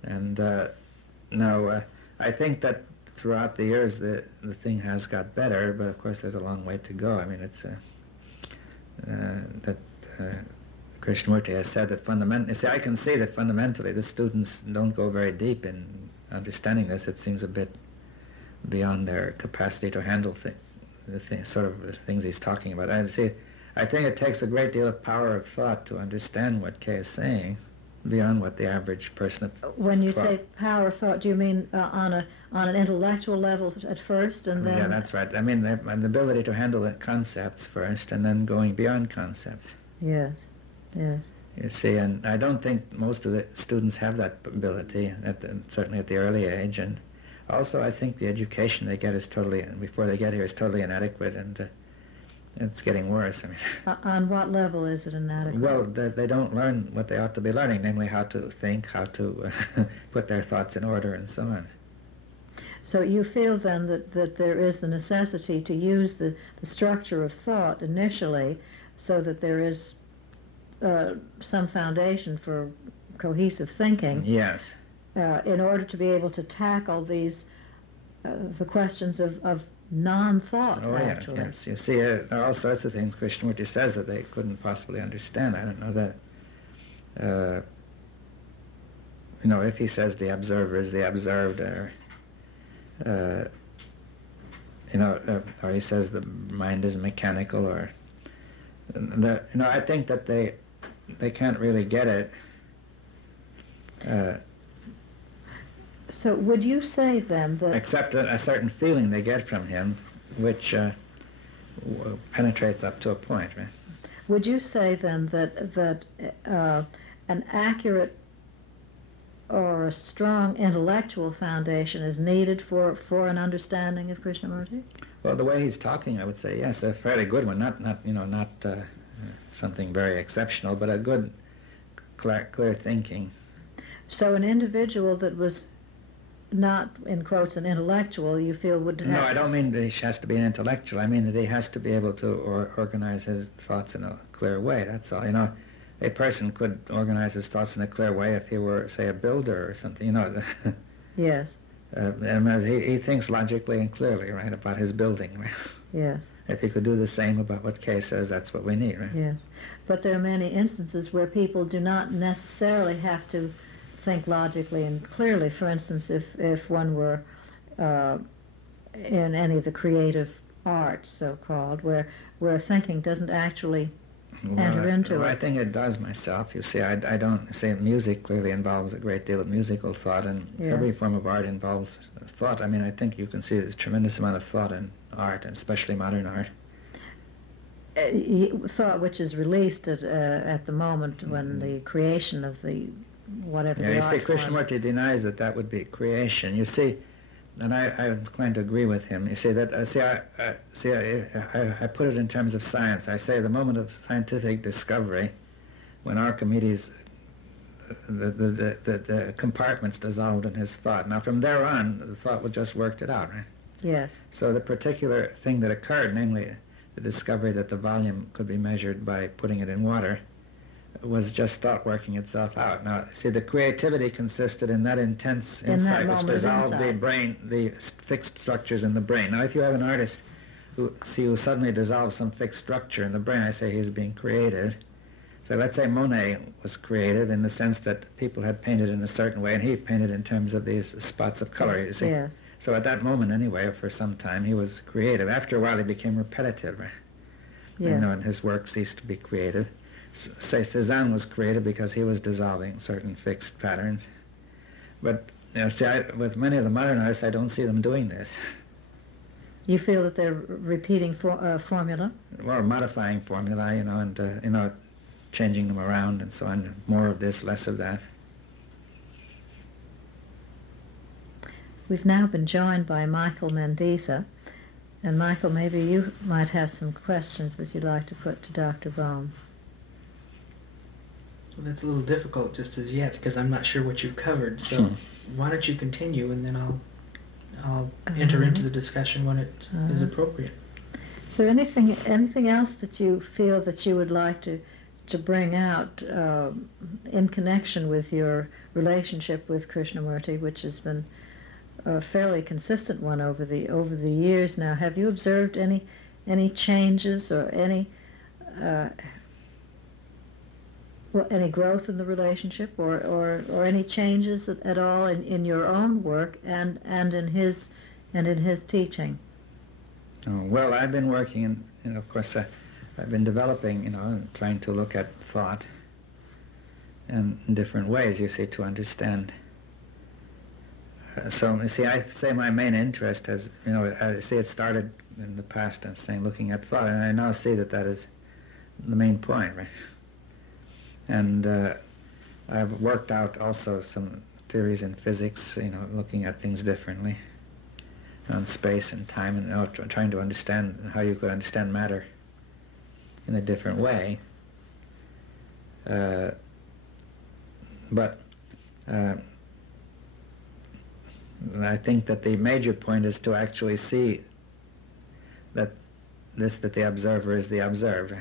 And now, I think that throughout the years the thing has got better, but of course there's a long way to go. I mean, it's that Krishnamurti has said that fundamentally, I can see that fundamentally the students don't go very deep in understanding this. It seems a bit beyond their capacity to handle the things he's talking about. I think it takes a great deal of power of thought to understand what Kay is saying, beyond what the average person. When you say power of thought, do you mean on an intellectual level at first, and then? Yeah, that's right. I mean, the ability to handle the concepts first, and then going beyond concepts. Yes. You see, and I don't think most of the students have that ability, certainly at the early age, and also I think the education they get before they get here is totally inadequate, and it's getting worse. I mean, on what level is it inadequate? Well, they don't learn what they ought to be learning, namely how to think, how to put their thoughts in order, and so on. So you feel then that there is the necessity to use the structure of thought initially, so that there is some foundation for cohesive thinking. Yes. In order to be able to tackle these the questions of non-thought, actually. Yes. You see, there are all sorts of things Krishnamurti says that they couldn't possibly understand. I don't know that. If he says the observer is the observed, or he says the mind is mechanical, or I think that they can't really get it. So would you say then that... Except a certain feeling they get from him, which penetrates up to a point, right? Would you say then that an accurate or a strong intellectual foundation is needed for an understanding of Krishnamurti? Well, the way he's talking, I would say yes, a fairly good one. Not something very exceptional, but a good, clear thinking. So an individual that was not, in quotes, an intellectual, you feel would have... No, I don't mean that he has to be an intellectual. I mean that he has to be able to organize his thoughts in a clear way, that's all. A person could organize his thoughts in a clear way if he were, say, a builder or something, Yes. And he thinks logically and clearly, right, about his building, right? Yes. If he could do the same about what Kay says, that's what we need, right? Yes. But there are many instances where people do not necessarily have to think logically and clearly. For instance, if one were in any of the creative arts, so-called, where thinking doesn't actually enter into it. I think it does myself. You see, I don't say music clearly involves a great deal of musical thought, and Yes. every form of art involves thought. I mean, I think you can see there's a tremendous amount of thought in art, and especially modern art. Thought which is released at the moment when the creation of the whatever the You art see, form. Krishnamurti denies that would be creation. You see, and I'm inclined to agree with him. You see that I put it in terms of science. I say the moment of scientific discovery, when Archimedes, the compartments dissolved in his thought. Now from there on, the thought was just worked it out, right? Yes. So the particular thing that occurred, namely the discovery that the volume could be measured by putting it in water, was just thought working itself out. Now, see, the creativity consisted in that intense insight which dissolved the brain, the fixed structures in the brain. Now, if you have an artist who suddenly dissolves some fixed structure in the brain, I say he's being creative. So let's say Monet was creative in the sense that people had painted in a certain way, and he painted in terms of these spots of color, you see. Yes. So at that moment, anyway, or for some time, he was creative. After a while, he became repetitive, right? Yes. And his work ceased to be creative. Say Cézanne was creative because he was dissolving certain fixed patterns. But, with many of the modern artists, I don't see them doing this. You feel that they're repeating formula? Or modifying formula, and, changing them around and so on. More of this, less of that. We've now been joined by Michael Mandisa. And Michael, maybe you might have some questions that you'd like to put to Dr. Bohm. Well, that's a little difficult just as yet because I'm not sure what you've covered. So why don't you continue, and then I'll enter into the discussion when it is appropriate. Is there anything else that you feel that you would like to bring out in connection with your relationship with Krishnamurti, which has been a fairly consistent one over the years now? Have you observed any changes or any growth in the relationship, or any changes at all in your own work and in his teaching? Oh, well, I've been working, and of course, I've been developing, and trying to look at thought in different ways, you see, to understand. So, you see, I say my main interest has, I see it started in the past, and saying looking at thought, and I now see that is the main point, right? And I've worked out also some theories in physics, looking at things differently on space and time, and trying to understand how you could understand matter in a different way. But I think that the major point is to actually see that the observer is the observed.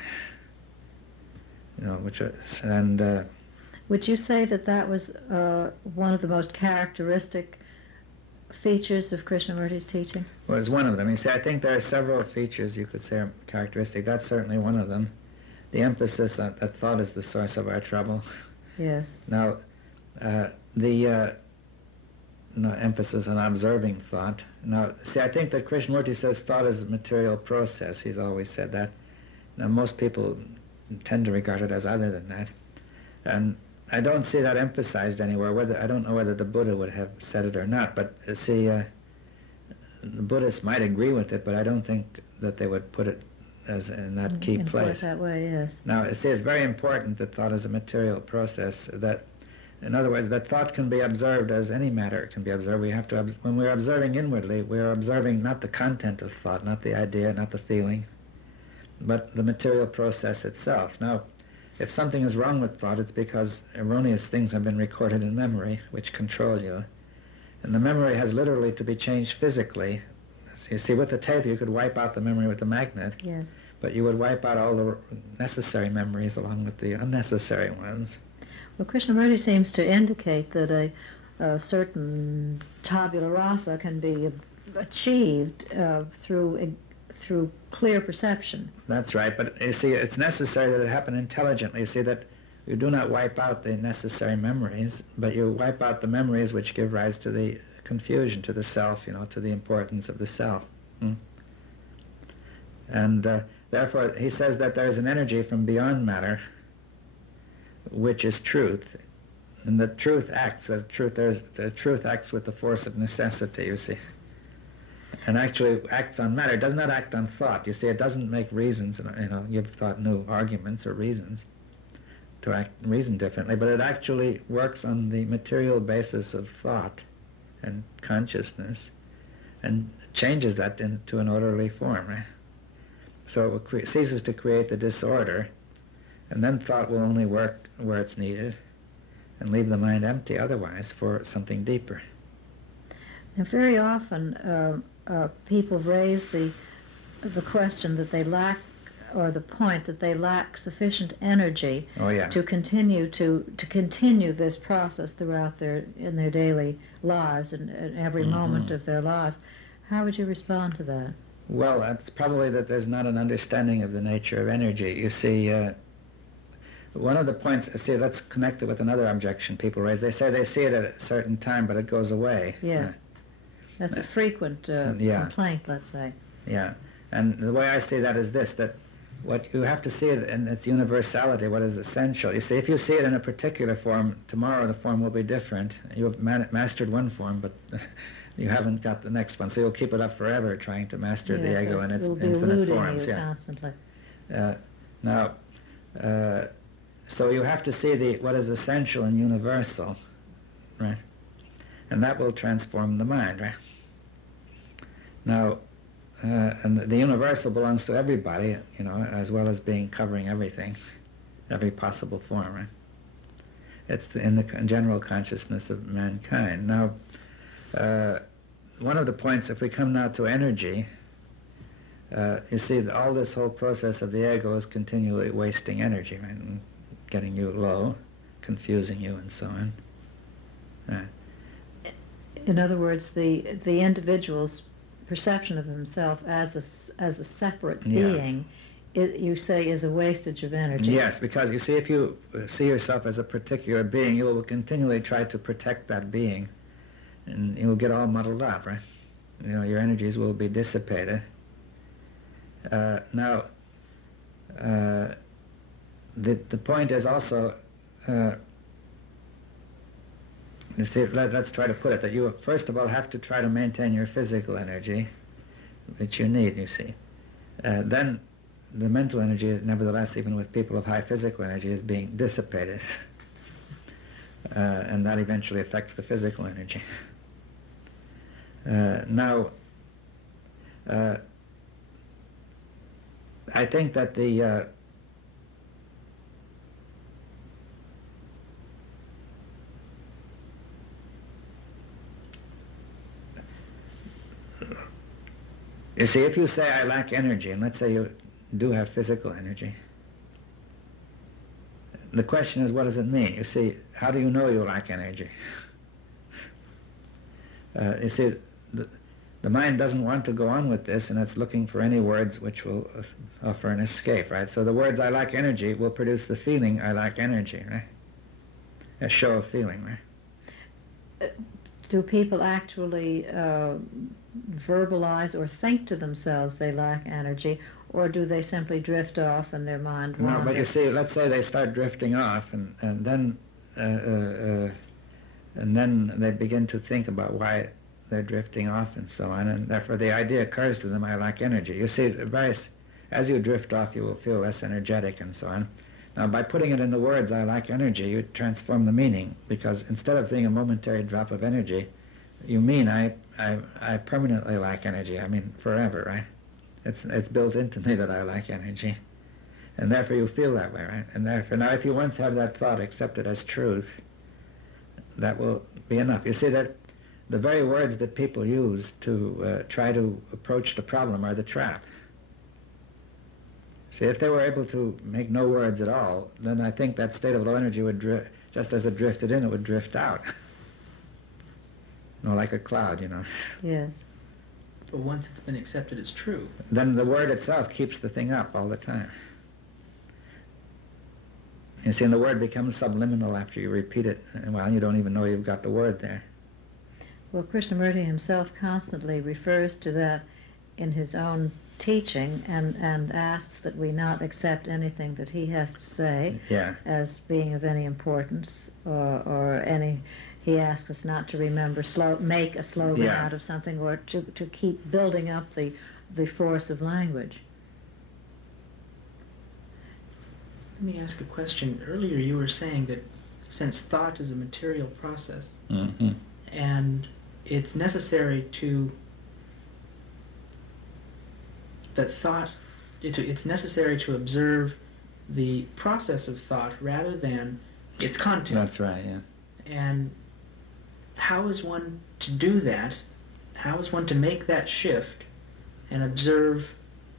Would you say that was one of the most characteristic features of Krishnamurti's teaching? Well, it's one of them. You see, I think there are several features you could say are characteristic. That's certainly one of them. The emphasis on that thought is the source of our trouble. Yes. Now, the emphasis on observing thought. Now, see, I think that Krishnamurti says thought is a material process. He's always said that. Now, most people tend to regard it as other than that. And I don't see that emphasized anywhere. I don't know whether the Buddha would have said it or not, but see, the Buddhists might agree with it, but I don't think that they would put it as in that key place. Put it that way, yes. Now, see, it's very important that thought is a material process. That, in other words, that thought can be observed as any matter can be observed. We have to, when we're observing inwardly, we're observing not the content of thought, not the idea, not the feeling, but the material process itself. Now, if something is wrong with thought, it's because erroneous things have been recorded in memory, which control you. And the memory has literally to be changed physically. So you see, with the tape you could wipe out the memory with the magnet. Yes. But you would wipe out all the necessary memories along with the unnecessary ones. Well, Krishnamurti seems to indicate that a certain tabula rasa can be achieved through clear perception. That's right, but you see, it's necessary that it happen intelligently. You see that you do not wipe out the necessary memories, but you wipe out the memories which give rise to the confusion, to the self, to the importance of the self. And therefore, he says that there is an energy from beyond matter, which is truth, and the truth acts. The truth acts with the force of necessity. You see, and actually acts on matter. It does not act on thought. You see, it doesn't make reasons. Give thought new arguments or reasons to reason differently, but it actually works on the material basis of thought and consciousness, and changes that into an orderly form. Right? So it ceases to create the disorder, and then thought will only work where it's needed and leave the mind empty otherwise for something deeper. Now, very often people raise the question that they lack, or the point that they lack sufficient energy to continue this process throughout in their daily lives and every moment of their lives. How would you respond to that? Well, it's probably that there's not an understanding of the nature of energy. You see, one of the points, let's connect it with another objection people raise. They say they see it at a certain time, but it goes away. Yes. That's a frequent complaint, let's say. Yeah. And the way I see that is this, that what you have to see it in its universality, what is essential. You see, if you see it in a particular form, tomorrow the form will be different. You have mastered one form, but you haven't got the next one. So you'll keep it up forever trying to master the ego in its infinite forms. Constantly. So you have to see what is essential and universal, right? And that will transform the mind, right? Now, and the universal belongs to everybody, as well as covering everything, every possible form, right? It's in the general consciousness of mankind. Now, one of the points, if we come now to energy, you see that all this whole process of the ego is continually wasting energy, right? And getting you low, confusing you, and so on. In other words, the individual's perception of himself as a separate being, you say, is a wastage of energy. Yes, because you see, if you see yourself as a particular being, you will continually try to protect that being, and you'll get all muddled up, right? Your energies will be dissipated. Now, the point is also, you see, let's try to put it that you first of all have to try to maintain your physical energy, which you need, you see. Then the mental energy is, nevertheless, even with people of high physical energy, is being dissipated. And that eventually affects the physical energy. Now, I think that you see, if you say I lack energy, and let's say you do have physical energy, the question is, what does it mean? You see, how do you know you lack energy? You see, the mind doesn't want to go on with this, and it's looking for any words which will offer an escape, right? So the words I lack energy will produce the feeling I lack energy, right? A show of feeling, right? Do people actually verbalize or think to themselves they lack energy, or do they simply drift off and their mind wanders? No, but you see, let's say they start drifting off, and then they begin to think about why they're drifting off and so on, and therefore the idea occurs to them, I lack energy. You see, as you drift off, you will feel less energetic and so on. Now, by putting it in the words, I lack energy, you transform the meaning, because instead of being a momentary drop of energy, you mean I permanently lack energy. I mean forever, right? It's built into me that I lack energy, and therefore you feel that way, right? And therefore, now if you once have that thought accepted as truth, that will be enough. You see that the very words that people use to try to approach the problem are the trap. See, if they were able to make no words at all, then I think that state of low energy would, just as it drifted in, it would drift out. Like a cloud, Yes. But once it's been accepted as true, then the word itself keeps the thing up all the time. You see, and the word becomes subliminal after you repeat it, and you don't even know you've got the word there. Well, Krishnamurti himself constantly refers to that in his own teaching and asks that we not accept anything that he has to say as being of any importance or any. He asks us not to remember, make a slogan out of something, or to keep building up the force of language. Let me ask a question. Earlier you were saying that since thought is a material process, and it's necessary it's necessary to observe the process of thought rather than its content. That's right, yeah. And how is one to do that? How is one to make that shift and observe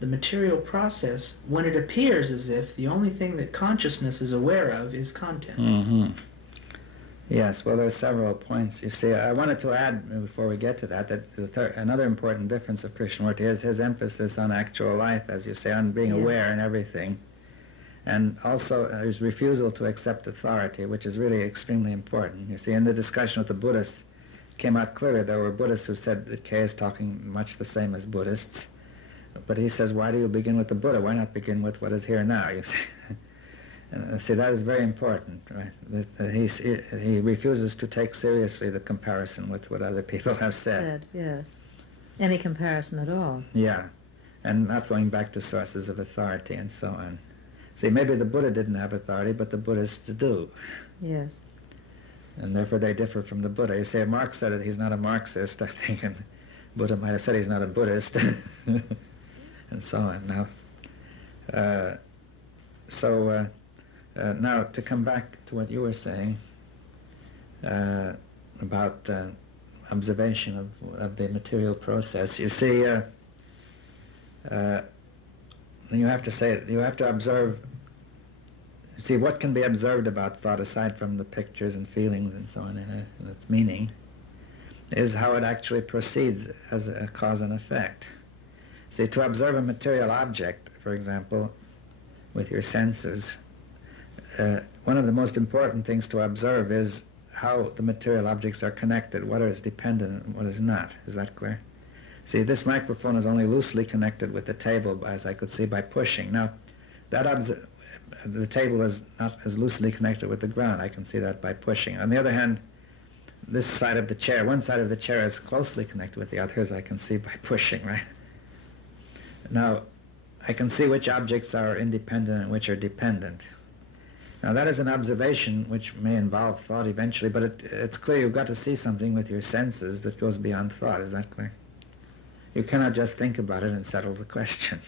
the material process when it appears as if the only thing that consciousness is aware of is content? Yes, well, there's several points. You see, I wanted to add, before we get to that another important difference of Krishnamurti is his emphasis on actual life, as you say, on being aware in everything. And also his refusal to accept authority, which is really extremely important. You see, in the discussion with the Buddhists, it came out clearly there were Buddhists who said that Kay is talking much the same as Buddhists. But he says, why do you begin with the Buddha? Why not begin with what is here now? You see, see, that is very important, right? That he refuses to take seriously the comparison with what other people have said. Yes. Any comparison at all. Yeah, and not going back to sources of authority and so on. See, maybe the Buddha didn't have authority, but the Buddhists do. Yes. And therefore they differ from the Buddha. You say, Marx said it, he's not a Marxist, I think, and Buddha might have said he's not a Buddhist, and so on. Now, now to come back to what you were saying about observation of the material process, you see, you have to say, you have to observe. See, what can be observed about thought, aside from the pictures and feelings and so on, and its meaning, is how it actually proceeds as a cause and effect. See, to observe a material object, for example, with your senses, one of the most important things to observe is how the material objects are connected, what is dependent and what is not. Is that clear? See, this microphone is only loosely connected with the table, as I could see, by pushing. Now, the table is not as loosely connected with the ground. I can see that by pushing. On the other hand, this side of the chair, one side of the chair is closely connected with the other, as I can see by pushing, right? Now, I can see which objects are independent and which are dependent. Now, that is an observation which may involve thought eventually, but it's clear you've got to see something with your senses that goes beyond thought. Is that clear? You cannot just think about it and settle the question.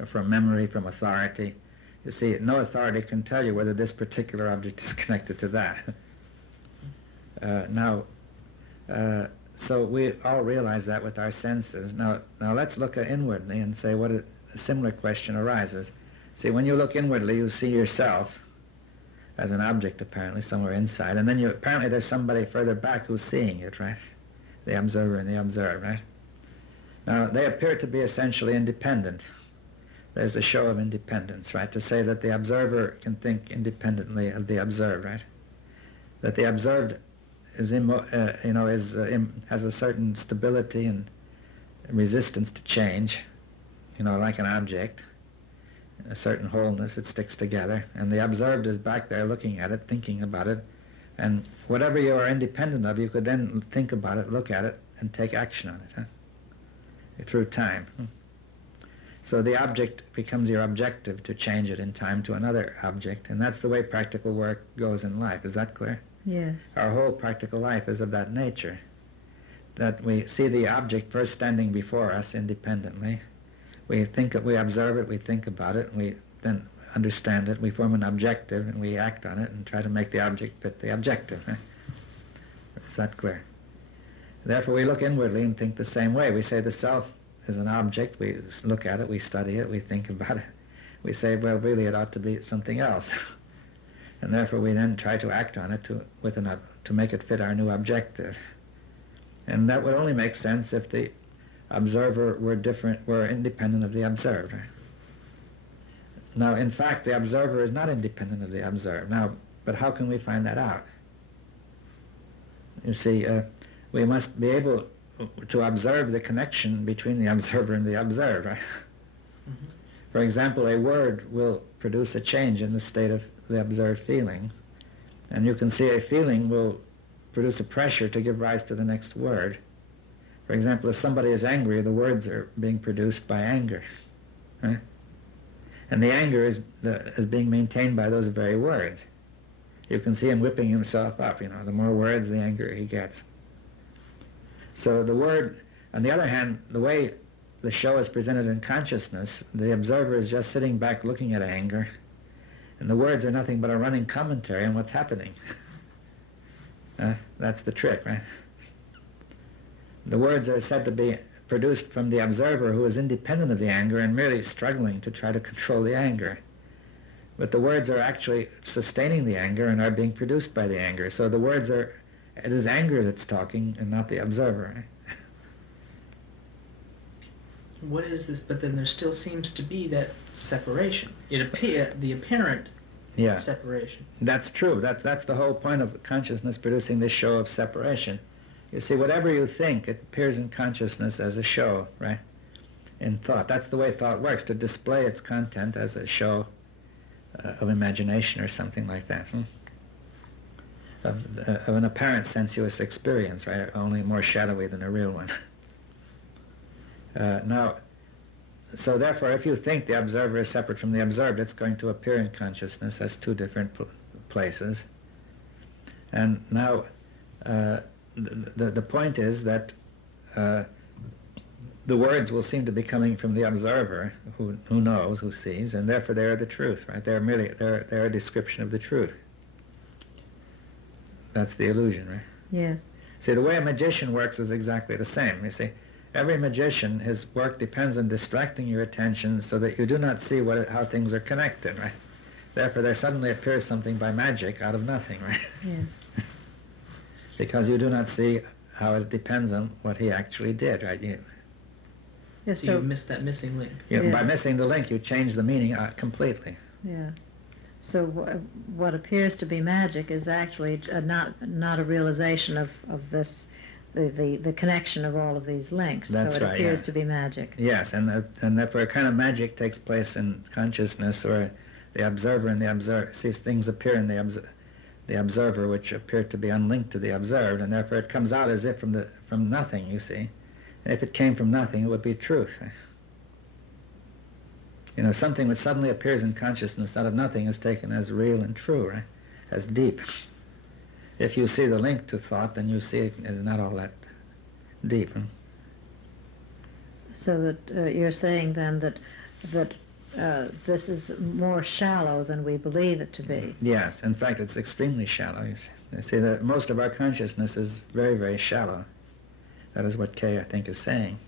Or from memory, from authority. You see, no authority can tell you whether this particular object is connected to that. So we all realize that with our senses. Now let's look inwardly and say what a similar question arises. See, when you look inwardly, you see yourself as an object, apparently, somewhere inside, and then apparently there's somebody further back who's seeing it, right? The observer and the observed, right? Now, they appear to be essentially independent. There's a show of independence, right? To say that the observer can think independently of the observed, right? That the observed is, has a certain stability and resistance to change, like an object, a certain wholeness, it sticks together, and the observed is back there looking at it, thinking about it, and whatever you are independent of, you could then think about it, look at it, and take action on it, through time. So the object becomes your objective to change it in time to another object, and that's the way practical work goes in life. Is that clear? Yes. Our whole practical life is of that nature, that we see the object first standing before us independently. We observe it, we think about it, we then understand it, we form an objective, and we act on it and try to make the object fit the objective. Is that clear? Therefore, we look inwardly and think the same way. We say the self is an object. We look at it, we study it, we think about it. We say, well, really, it ought to be something else. And therefore, we then try to act on it to make it fit our new objective. And that would only make sense if the observer were independent of the observed. Now, in fact, the observer is not independent of the observed. Now, but how can we find that out? You see, we must be able to observe the connection between the observer and the observed. Right? Mm-hmm. For example, a word will produce a change in the state of the observed feeling. And you can see a feeling will produce a pressure to give rise to the next word. For example, if somebody is angry, the words are being produced by anger. Right? And the anger is being maintained by those very words. You can see him whipping himself up, the more words, the angrier he gets. So the word, on the other hand, the way the show is presented in consciousness, the observer is just sitting back looking at anger, and the words are nothing but a running commentary on what's happening. That's the trick, right? The words are said to be produced from the observer who is independent of the anger and merely struggling to try to control the anger. But the words are actually sustaining the anger and are being produced by the anger. So the words it is anger that's talking and not the observer. Right? What is this? But then there still seems to be that separation. The apparent separation. That's true. That's the whole point of consciousness producing this show of separation. You see, whatever you think, it appears in consciousness as a show, right? In thought. That's the way thought works, to display its content as a show of imagination or something like that. Of an apparent sensuous experience, right? Only more shadowy than a real one. Now, so therefore, if you think the observer is separate from the observed, it's going to appear in consciousness as two different places. And now, the point is that the words will seem to be coming from the observer, who knows, who sees, and therefore they are the truth, right? They're a description of the truth. That's the illusion, right? Yes. See, the way a magician works is exactly the same. You see, every magician, his work depends on distracting your attention so that you do not see how things are connected, right? Therefore, there suddenly appears something by magic out of nothing, right? Yes. Because you do not see how it depends on what he actually did, right? Yes, so you missed that missing link. By missing the link, you change the meaning completely. Yeah. So what appears to be magic is actually not a realization of this, the connection of all of these links. That's so it right, appears to be magic. Yes, and therefore a kind of magic takes place in consciousness, where the observer and the observer sees things appear in the observer which appear to be unlinked to the observed, and therefore it comes out as if from nothing, you see. And if it came from nothing, it would be truth. Something which suddenly appears in consciousness out of nothing is taken as real and true, right? As deep. If you see the link to thought, then you see it is not all that deep. So that you're saying then that this is more shallow than we believe it to be. Yes, in fact, it's extremely shallow. You see that most of our consciousness is very, very shallow. That is what Kay, I think, is saying.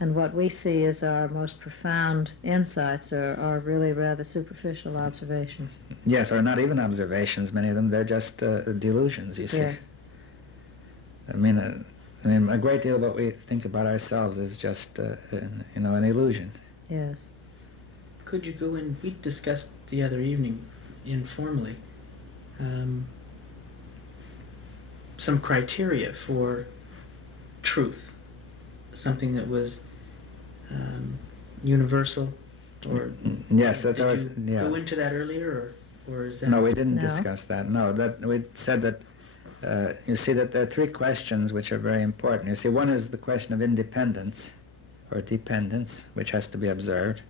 And what we see as our most profound insights are really rather superficial observations. Yes, or not even observations, many of them. They're just delusions, you see. Yes. I mean, a great deal of what we think about ourselves is just, an illusion. Yes. Could you go in, we discussed the other evening, informally, some criteria for truth, something that was universal, or yes, did you go into that earlier, or is that? No, we didn't discuss that. No, that we said that you see that there are three questions which are very important. You see, one is the question of independence or dependence, which has to be observed.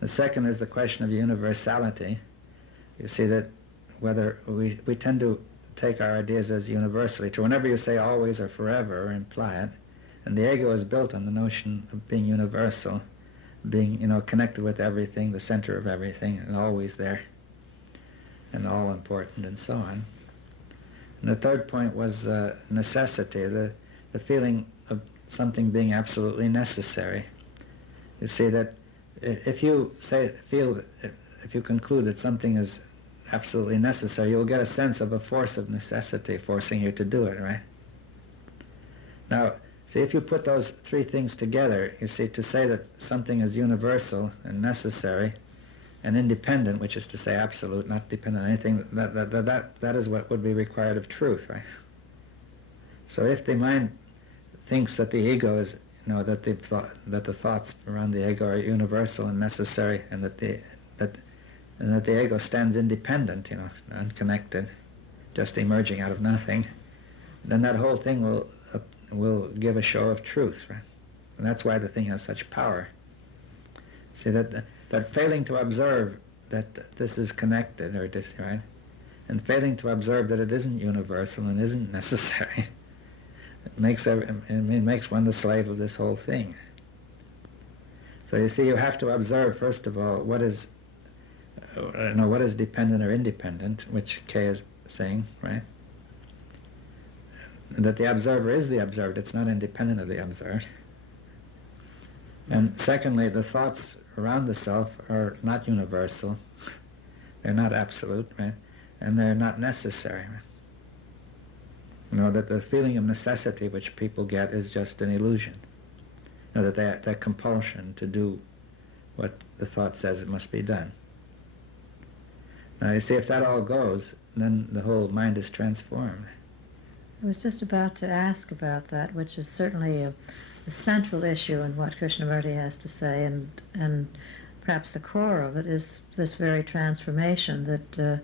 The second is the question of universality. You see that whether we tend to take our ideas as universally true. Whenever you say always or forever or imply it, and the ego is built on the notion of being universal, being, connected with everything, the center of everything, and always there, and all important, and so on. And the third point was necessity. the feeling of something being absolutely necessary. You see that if you conclude that something is absolutely necessary, you'll get a sense of a force of necessity forcing you to do it, right? Now, see, if you put those three things together, you see, to say that something is universal and necessary and independent, which is to say absolute, not dependent on anything, that is what would be required of truth, right? So if the mind thinks that the ego is, that the thoughts around the ego are universal and necessary, and that the ego stands independent, unconnected, just emerging out of nothing, then that whole thing will give a show of truth, right? And that's why the thing has such power. See, that failing to observe that this is connected, right, and failing to observe that it isn't universal and isn't necessary, it makes one the slave of this whole thing. So you see, you have to observe, first of all, what is dependent or independent, which Kay is saying, right? And that the observer is the observed, it's not independent of the observed. And secondly, the thoughts around the self are not universal, they're not absolute, right? And they're not necessary. That the feeling of necessity which people get is just an illusion. That they're compulsion to do what the thought says it must be done. Now you see, if that all goes, then the whole mind is transformed. I was just about to ask about that, which is certainly a central issue in what Krishnamurti has to say, and perhaps the core of it is this very transformation that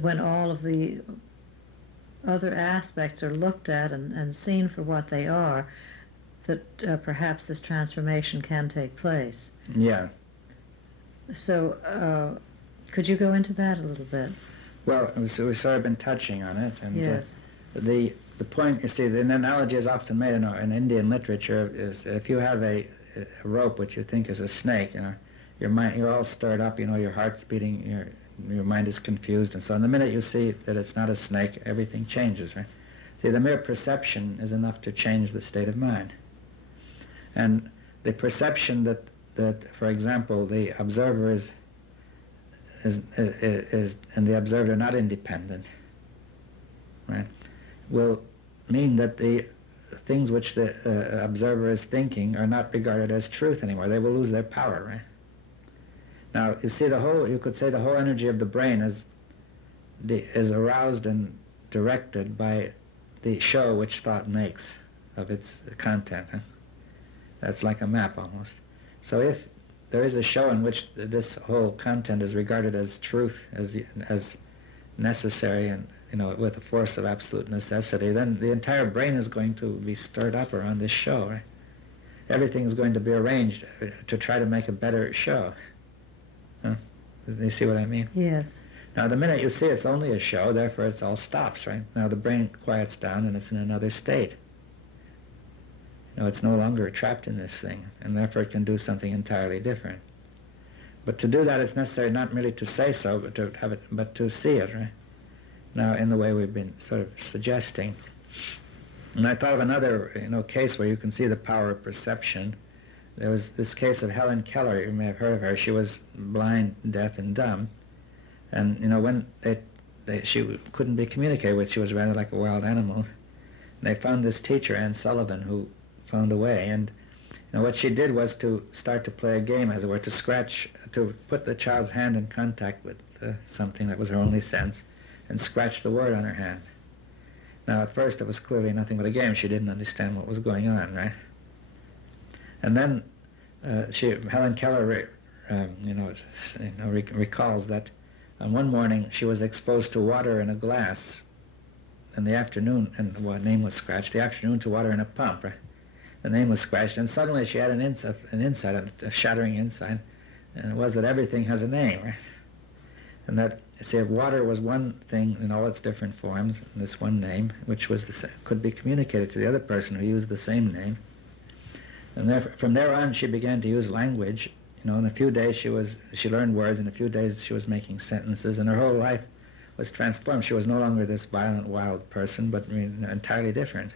when all of the other aspects are looked at and seen for what they are, that perhaps this transformation can take place. Yeah. So, could you go into that a little bit? Well, we've sort of been touching on it, and yes. The point, you see, the analogy is often made in Indian literature is if you have a rope which you think is a snake, your mind, you're all stirred up, your heart's beating, your mind is confused, and so the minute you see that it's not a snake, everything changes, right? See, the mere perception is enough to change the state of mind. And the perception that for example, the observer is and the observed are not independent, right, will mean that the things which the observer is thinking are not regarded as truth anymore. They will lose their power, right? Now, you see, you could say the whole energy of the brain is aroused and directed by the show which thought makes of its content. Huh? That's like a map almost. So if there is a show in which this whole content is regarded as truth, as necessary, and with the force of absolute necessity, then the entire brain is going to be stirred up around this show. Right? Everything is going to be arranged to try to make a better show. Huh? You see what I mean? Yes. Now, the minute you see it's only a show, therefore it all stops, right? Now the brain quiets down and it's in another state. It's no longer trapped in this thing, and therefore it can do something entirely different. But to do that, it's necessary not merely to say so, but to have it, but to see it, right? Now, in the way we've been sort of suggesting. And I thought of another, case where you can see the power of perception. There was this case of Helen Keller. You may have heard of her. She was blind, deaf, and dumb, and when she couldn't be communicated with, she was rather like a wild animal. And they found this teacher, Anne Sullivan, who found a way, and what she did was to start to play a game, as it were, to put the child's hand in contact with something that was her only sense, and scratch the word on her hand. Now, at first, it was clearly nothing but a game. She didn't understand what was going on, right? And then Helen Keller, recalls that on one morning she was exposed to water in a glass in the afternoon, and the name was scratched. The afternoon to water in a pump, right? The name was scratched, and suddenly she had an insight, a shattering insight, and it was that everything has a name, right? And that, see, if water was one thing in all its different forms, this one name, which was could be communicated to the other person who used the same name, and therefore, from there on, she began to use language. In a few days she learned words. In a few days she was making sentences, and her whole life was transformed. She was no longer this violent, wild person, but entirely different.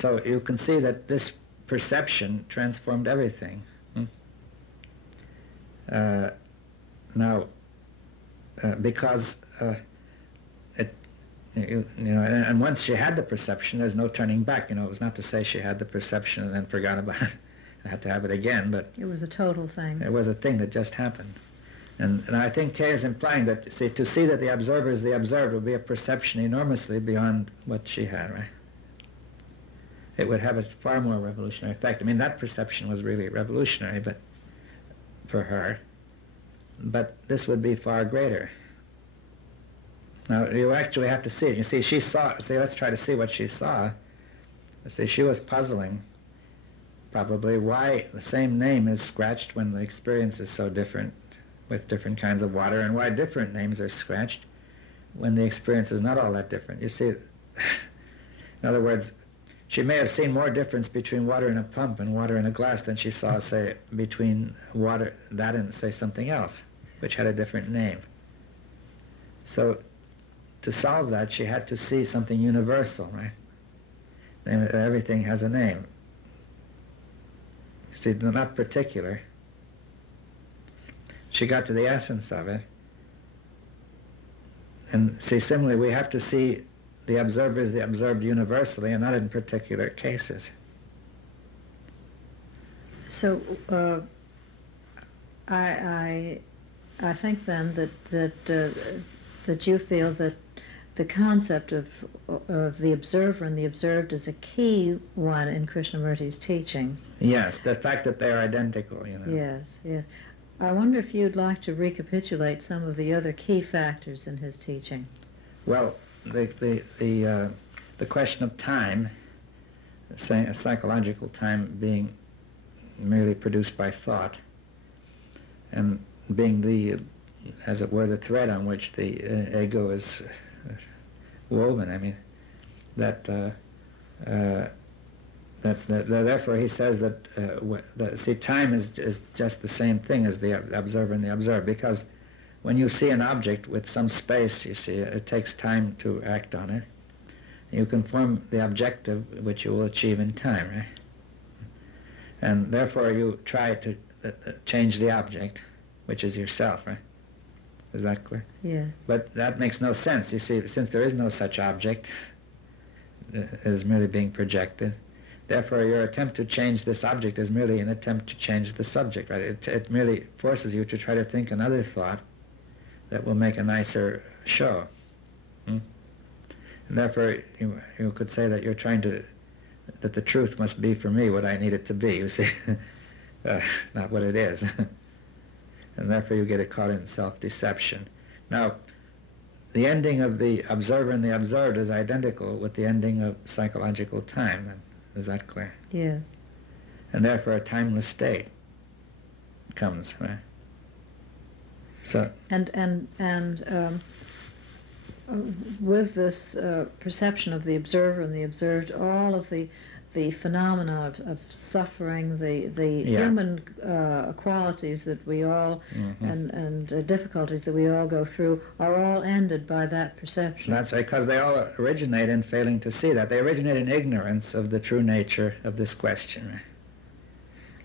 So you can see that this perception transformed everything. Because and once she had the perception, there's no turning back. It was not to say she had the perception and then forgot about it. I had to have it again, but it was a total thing. It was a thing that just happened. And I think Kay is implying that to see that the observer is the observed would be a perception enormously beyond what she had, right? It would have a far more revolutionary effect. I mean, that perception was really revolutionary, but for her. But this would be far greater. Now, you actually have to see it. You see, she saw. See, let's try to see what she saw. See, she was puzzling, probably, why the same name is scratched when the experience is so different, with different kinds of water, and why different names are scratched when the experience is not all that different. You see, in other words, she may have seen more difference between water in a pump and water in a glass than she saw, say, between water, that and, say, something else, which had a different name. So, to solve that, she had to see something universal, right? Everything has a name. See, not particular. She got to the essence of it. And see, similarly, we have to see the observer is the observed universally and not in particular cases. So, I think then that you feel that the concept of the observer and the observed is a key one in Krishnamurti's teachings. Yes, the fact that they are identical, Yes, yes. I wonder if you'd like to recapitulate some of the other key factors in his teaching. Well, the question of time, psychological time being merely produced by thought, and being the, as it were, the thread on which the ego is woven. I mean, therefore he says that time is just the same thing as the observer and the observed, because when you see an object with some space, you see, it takes time to act on it. You can form the objective which you will achieve in time, right? And therefore you try to change the object, which is yourself, right? Is that clear? Yes. But that makes no sense. You see, since there is no such object, it is merely being projected. Therefore, your attempt to change this object is merely an attempt to change the subject, right? It merely forces you to try to think another thought that will make a nicer show. And therefore, you could say that you're trying to, that the truth must be for me what I need it to be, you see, not what it is. And therefore you get caught in self-deception. Now, the ending of the observer and the observed is identical with the ending of psychological time. Is that clear? Yes. And therefore a timeless state comes, right? So. And with this perception of the observer and the observed, all of the phenomena of suffering, the human qualities that we all, and difficulties that we all go through, are all ended by that perception. That's right, because they all originate in failing to see that. They originate in ignorance of the true nature of this question. Right?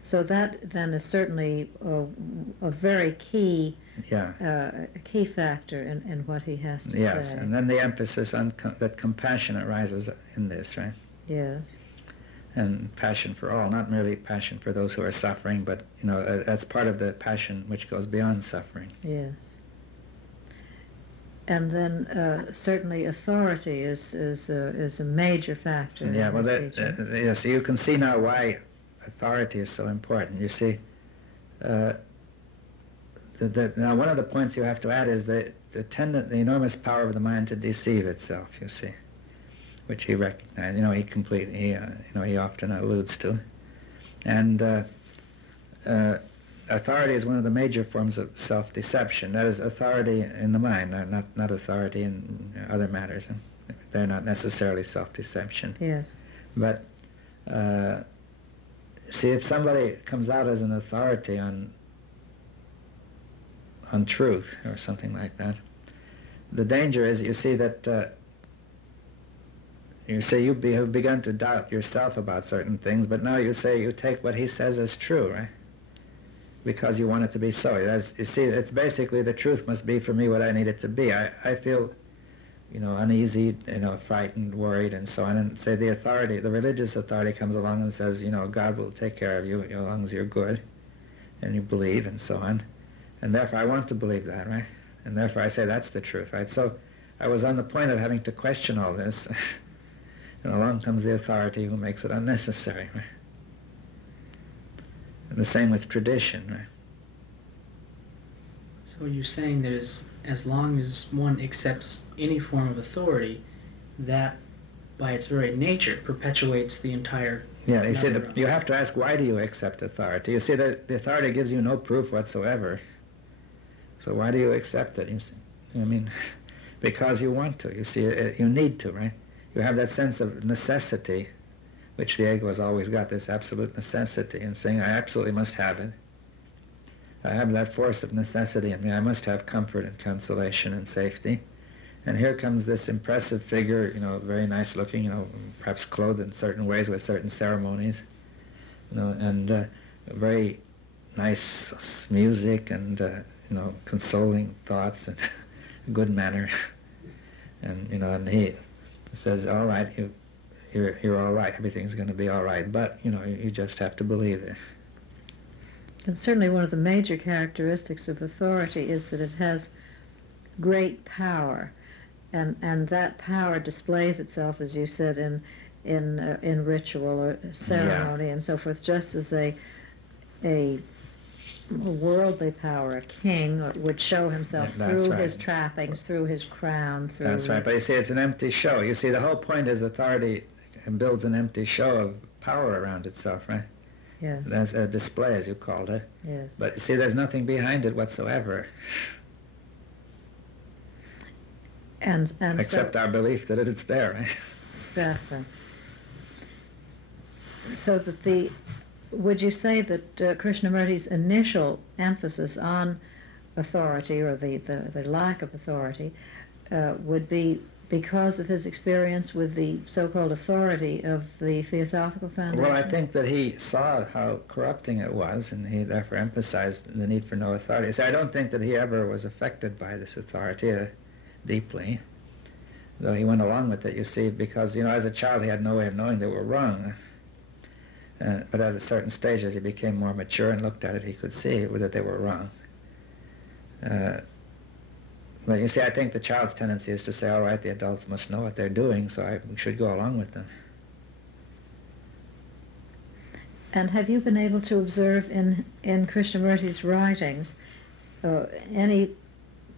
So that then is certainly a very key key factor in what he has to say. Yes, and then the emphasis on that compassion arises in this, right? Yes. And passion for all, not merely passion for those who are suffering, but as part of the passion which goes beyond suffering. Yes. And then certainly authority is a major factor. Yeah. Well, yes. You can see now why authority is so important. You see, now one of the points you have to add is the enormous power of the mind to deceive itself. You see. Which he recognized, he often alludes to. And authority is one of the major forms of self-deception. That is authority in the mind, not authority in other matters. They're not necessarily self-deception. Yes. But, see, if somebody comes out as an authority on untruth or something like that. The danger is, you see, that you say you have begun to doubt yourself about certain things, but now you say you take what he says as true, right? Because you want it to be so. You see, it's basically the truth must be for me what I need it to be. I feel, uneasy, frightened, worried, and so on. And say the authority, the religious authority comes along and says, God will take care of you as long as you're good, and you believe, and so on. And therefore I want to believe that, right? And therefore I say that's the truth, right? So I was on the point of having to question all this, and along comes the authority who makes it unnecessary, right? And the same with tradition, right? So you're saying that as long as one accepts any form of authority, that by its very nature perpetuates the entire... Yeah, you see, you have to ask, why do you accept authority? You see, the authority gives you no proof whatsoever. So why do you accept it? You see, because you want to. You see, you need to, right? You have that sense of necessity, which the ego has always got, this absolute necessity, and saying, I absolutely must have it. I have that force of necessity in me. I must have comfort and consolation and safety. And here comes this impressive figure, very nice looking, perhaps clothed in certain ways with certain ceremonies, and very nice music and, consoling thoughts and good manner. And, and he says, all right, you're all right, everything's going to be all right, but, you just have to believe it. And certainly one of the major characteristics of authority is that it has great power. And that power displays itself, as you said, in ritual or ceremony and so forth, just as a worldly power, a king, would show himself through his trappings, through his crown. That's right, but you see, it's an empty show. You see, the whole point is authority builds an empty show of power around itself, right? Yes. That's a display, as you called it. Yes. But you see, there's nothing behind it whatsoever. And except our belief that it's there, right? Exactly. So that would you say that Krishnamurti's initial emphasis on authority, or the lack of authority, would be because of his experience with the so-called authority of the Theosophical Foundation? Well, I think that he saw how corrupting it was, and he therefore emphasized the need for no authority. So I don't think that he ever was affected by this authority deeply, though he went along with it, you see, because, as a child he had no way of knowing they were wrong. But at a certain stage, as he became more mature and looked at it, he could see that they were wrong. But you see, I think the child's tendency is to say, all right, the adults must know what they're doing, so I should go along with them. And have you been able to observe in Krishnamurti's writings any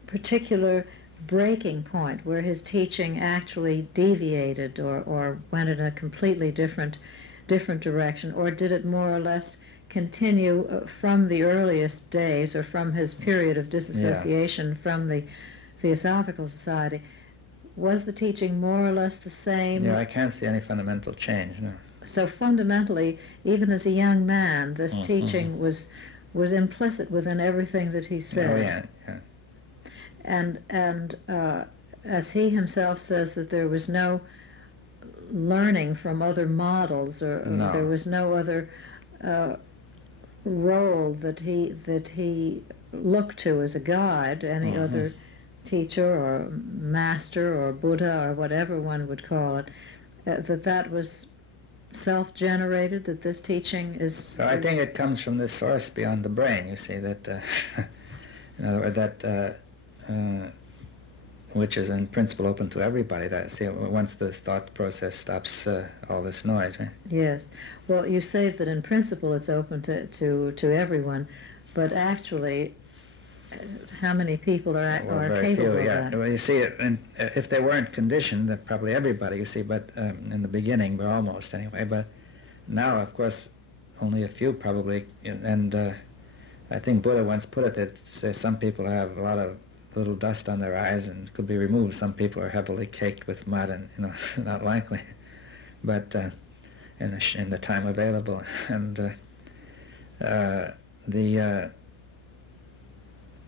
particular breaking point where his teaching actually deviated or went in a completely different direction, or did it more or less continue from the earliest days, or from his period of disassociation from the Theosophical Society? Was the teaching more or less the same? Yeah, I can't see any fundamental change, no. So fundamentally, even as a young man, this teaching was implicit within everything that he said. Oh, yeah. And as he himself says, that there was no learning from other models, or there was no other role that he looked to as a guide, any other teacher or master or Buddha or whatever one would call it, that was self-generated, that this teaching is... So I think it comes from this source beyond the brain, you see, that which is in principle open to everybody. That, see, once the thought process stops all this noise, right? Yes. Well, you say that in principle it's open to everyone, but actually, how many people are capable of that? Well, you see, if they weren't conditioned, then probably everybody, you see, but in the beginning, but almost anyway. But now, of course, only a few probably, and I think Buddha once put it that, say, some people have a lot of little dust on their eyes and could be removed. Some people are heavily caked with mud and, not likely. But in the time available. And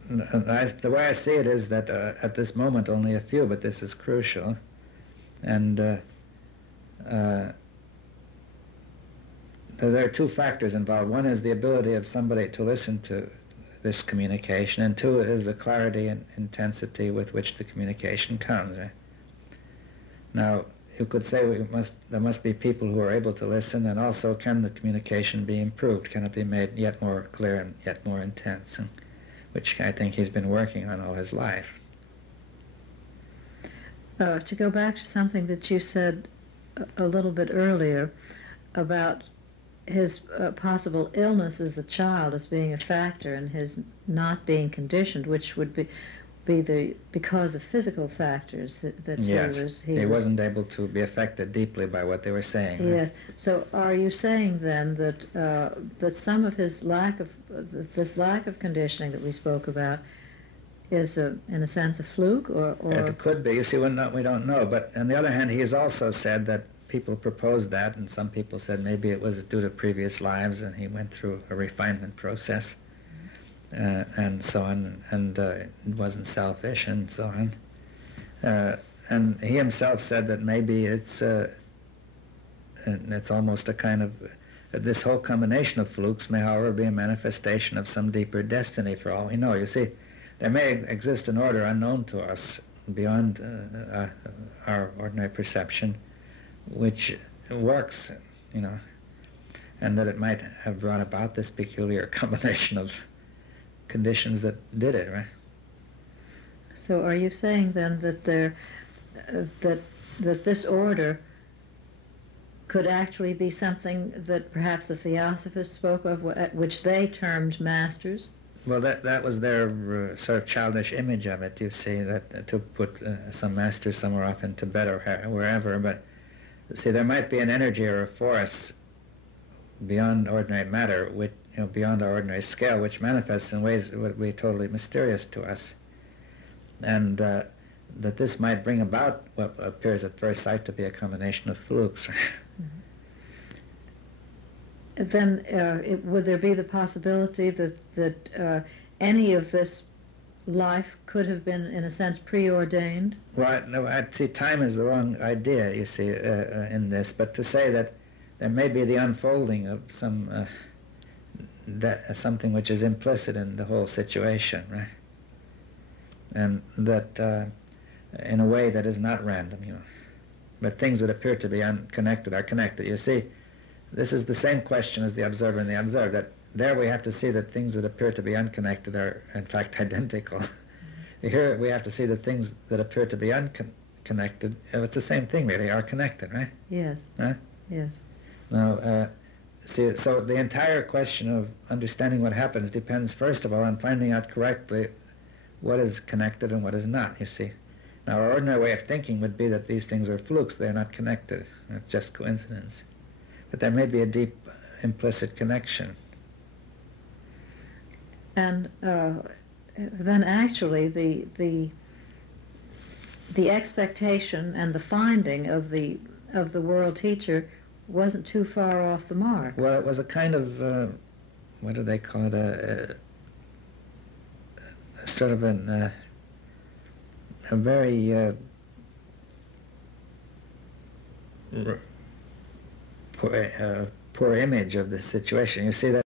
The way I see it is that at this moment only a few, but this is crucial. And there are two factors involved. One is the ability of somebody to listen to this communication, and two is the clarity and intensity with which the communication comes. Right? Now, you could say there must be people who are able to listen, and also can the communication be improved? Can it be made yet more clear and yet more intense? And which I think he's been working on all his life. To go back to something that you said a little bit earlier about his possible illness as a child as being a factor in his not being conditioned, which would be because of physical factors that yes, he wasn't able to be affected deeply by what they were saying. Yes. Right? So are you saying then that that some of his this lack of conditioning that we spoke about is in a sense a fluke, or it could be. You see, we don't know. But on the other hand, he has also said that people proposed that, and some people said maybe it was due to previous lives, and he went through a refinement process. And so on, and it wasn't selfish, and so on. And he himself said that maybe it's almost a kind of this whole combination of flukes may, however, be a manifestation of some deeper destiny. For all we know, you see, there may exist an order unknown to us beyond our ordinary perception, which works, and that it might have brought about this peculiar combination of conditions that did it, right? So are you saying then that that this order could actually be something that perhaps the Theosophists spoke of, which they termed masters? Well, that was their sort of childish image of it, you see, that to put some master somewhere off in Tibet or wherever. But see, there might be an energy or a force beyond ordinary matter, which beyond our ordinary scale, which manifests in ways that would be totally mysterious to us, and that this might bring about what appears at first sight to be a combination of flukes. Mm-hmm. Then would there be the possibility that any of this life could have been, in a sense, preordained? Well, no, I'd see time is the wrong idea, you see, in this, but to say that there may be the unfolding of something which is implicit in the whole situation, right? And that in a way that is not random, But things that appear to be unconnected are connected. You see, this is the same question as the observer and the observed, that there we have to see that things that appear to be unconnected are in fact identical. Mm-hmm. Here we have to see that things that appear to be unconnected, it's the same thing really, are connected, right? Yes. Huh? Yes. Now, see, so the entire question of understanding what happens depends, first of all, on finding out correctly what is connected and what is not, you see. Now, our ordinary way of thinking would be that these things are flukes, they're not connected, it's just coincidence. But there may be a deep implicit connection. And then actually the expectation and the finding of the world teacher wasn't too far off the mark. Well, it was a kind of, what do they call it, a sort of a very poor image of the situation. You see that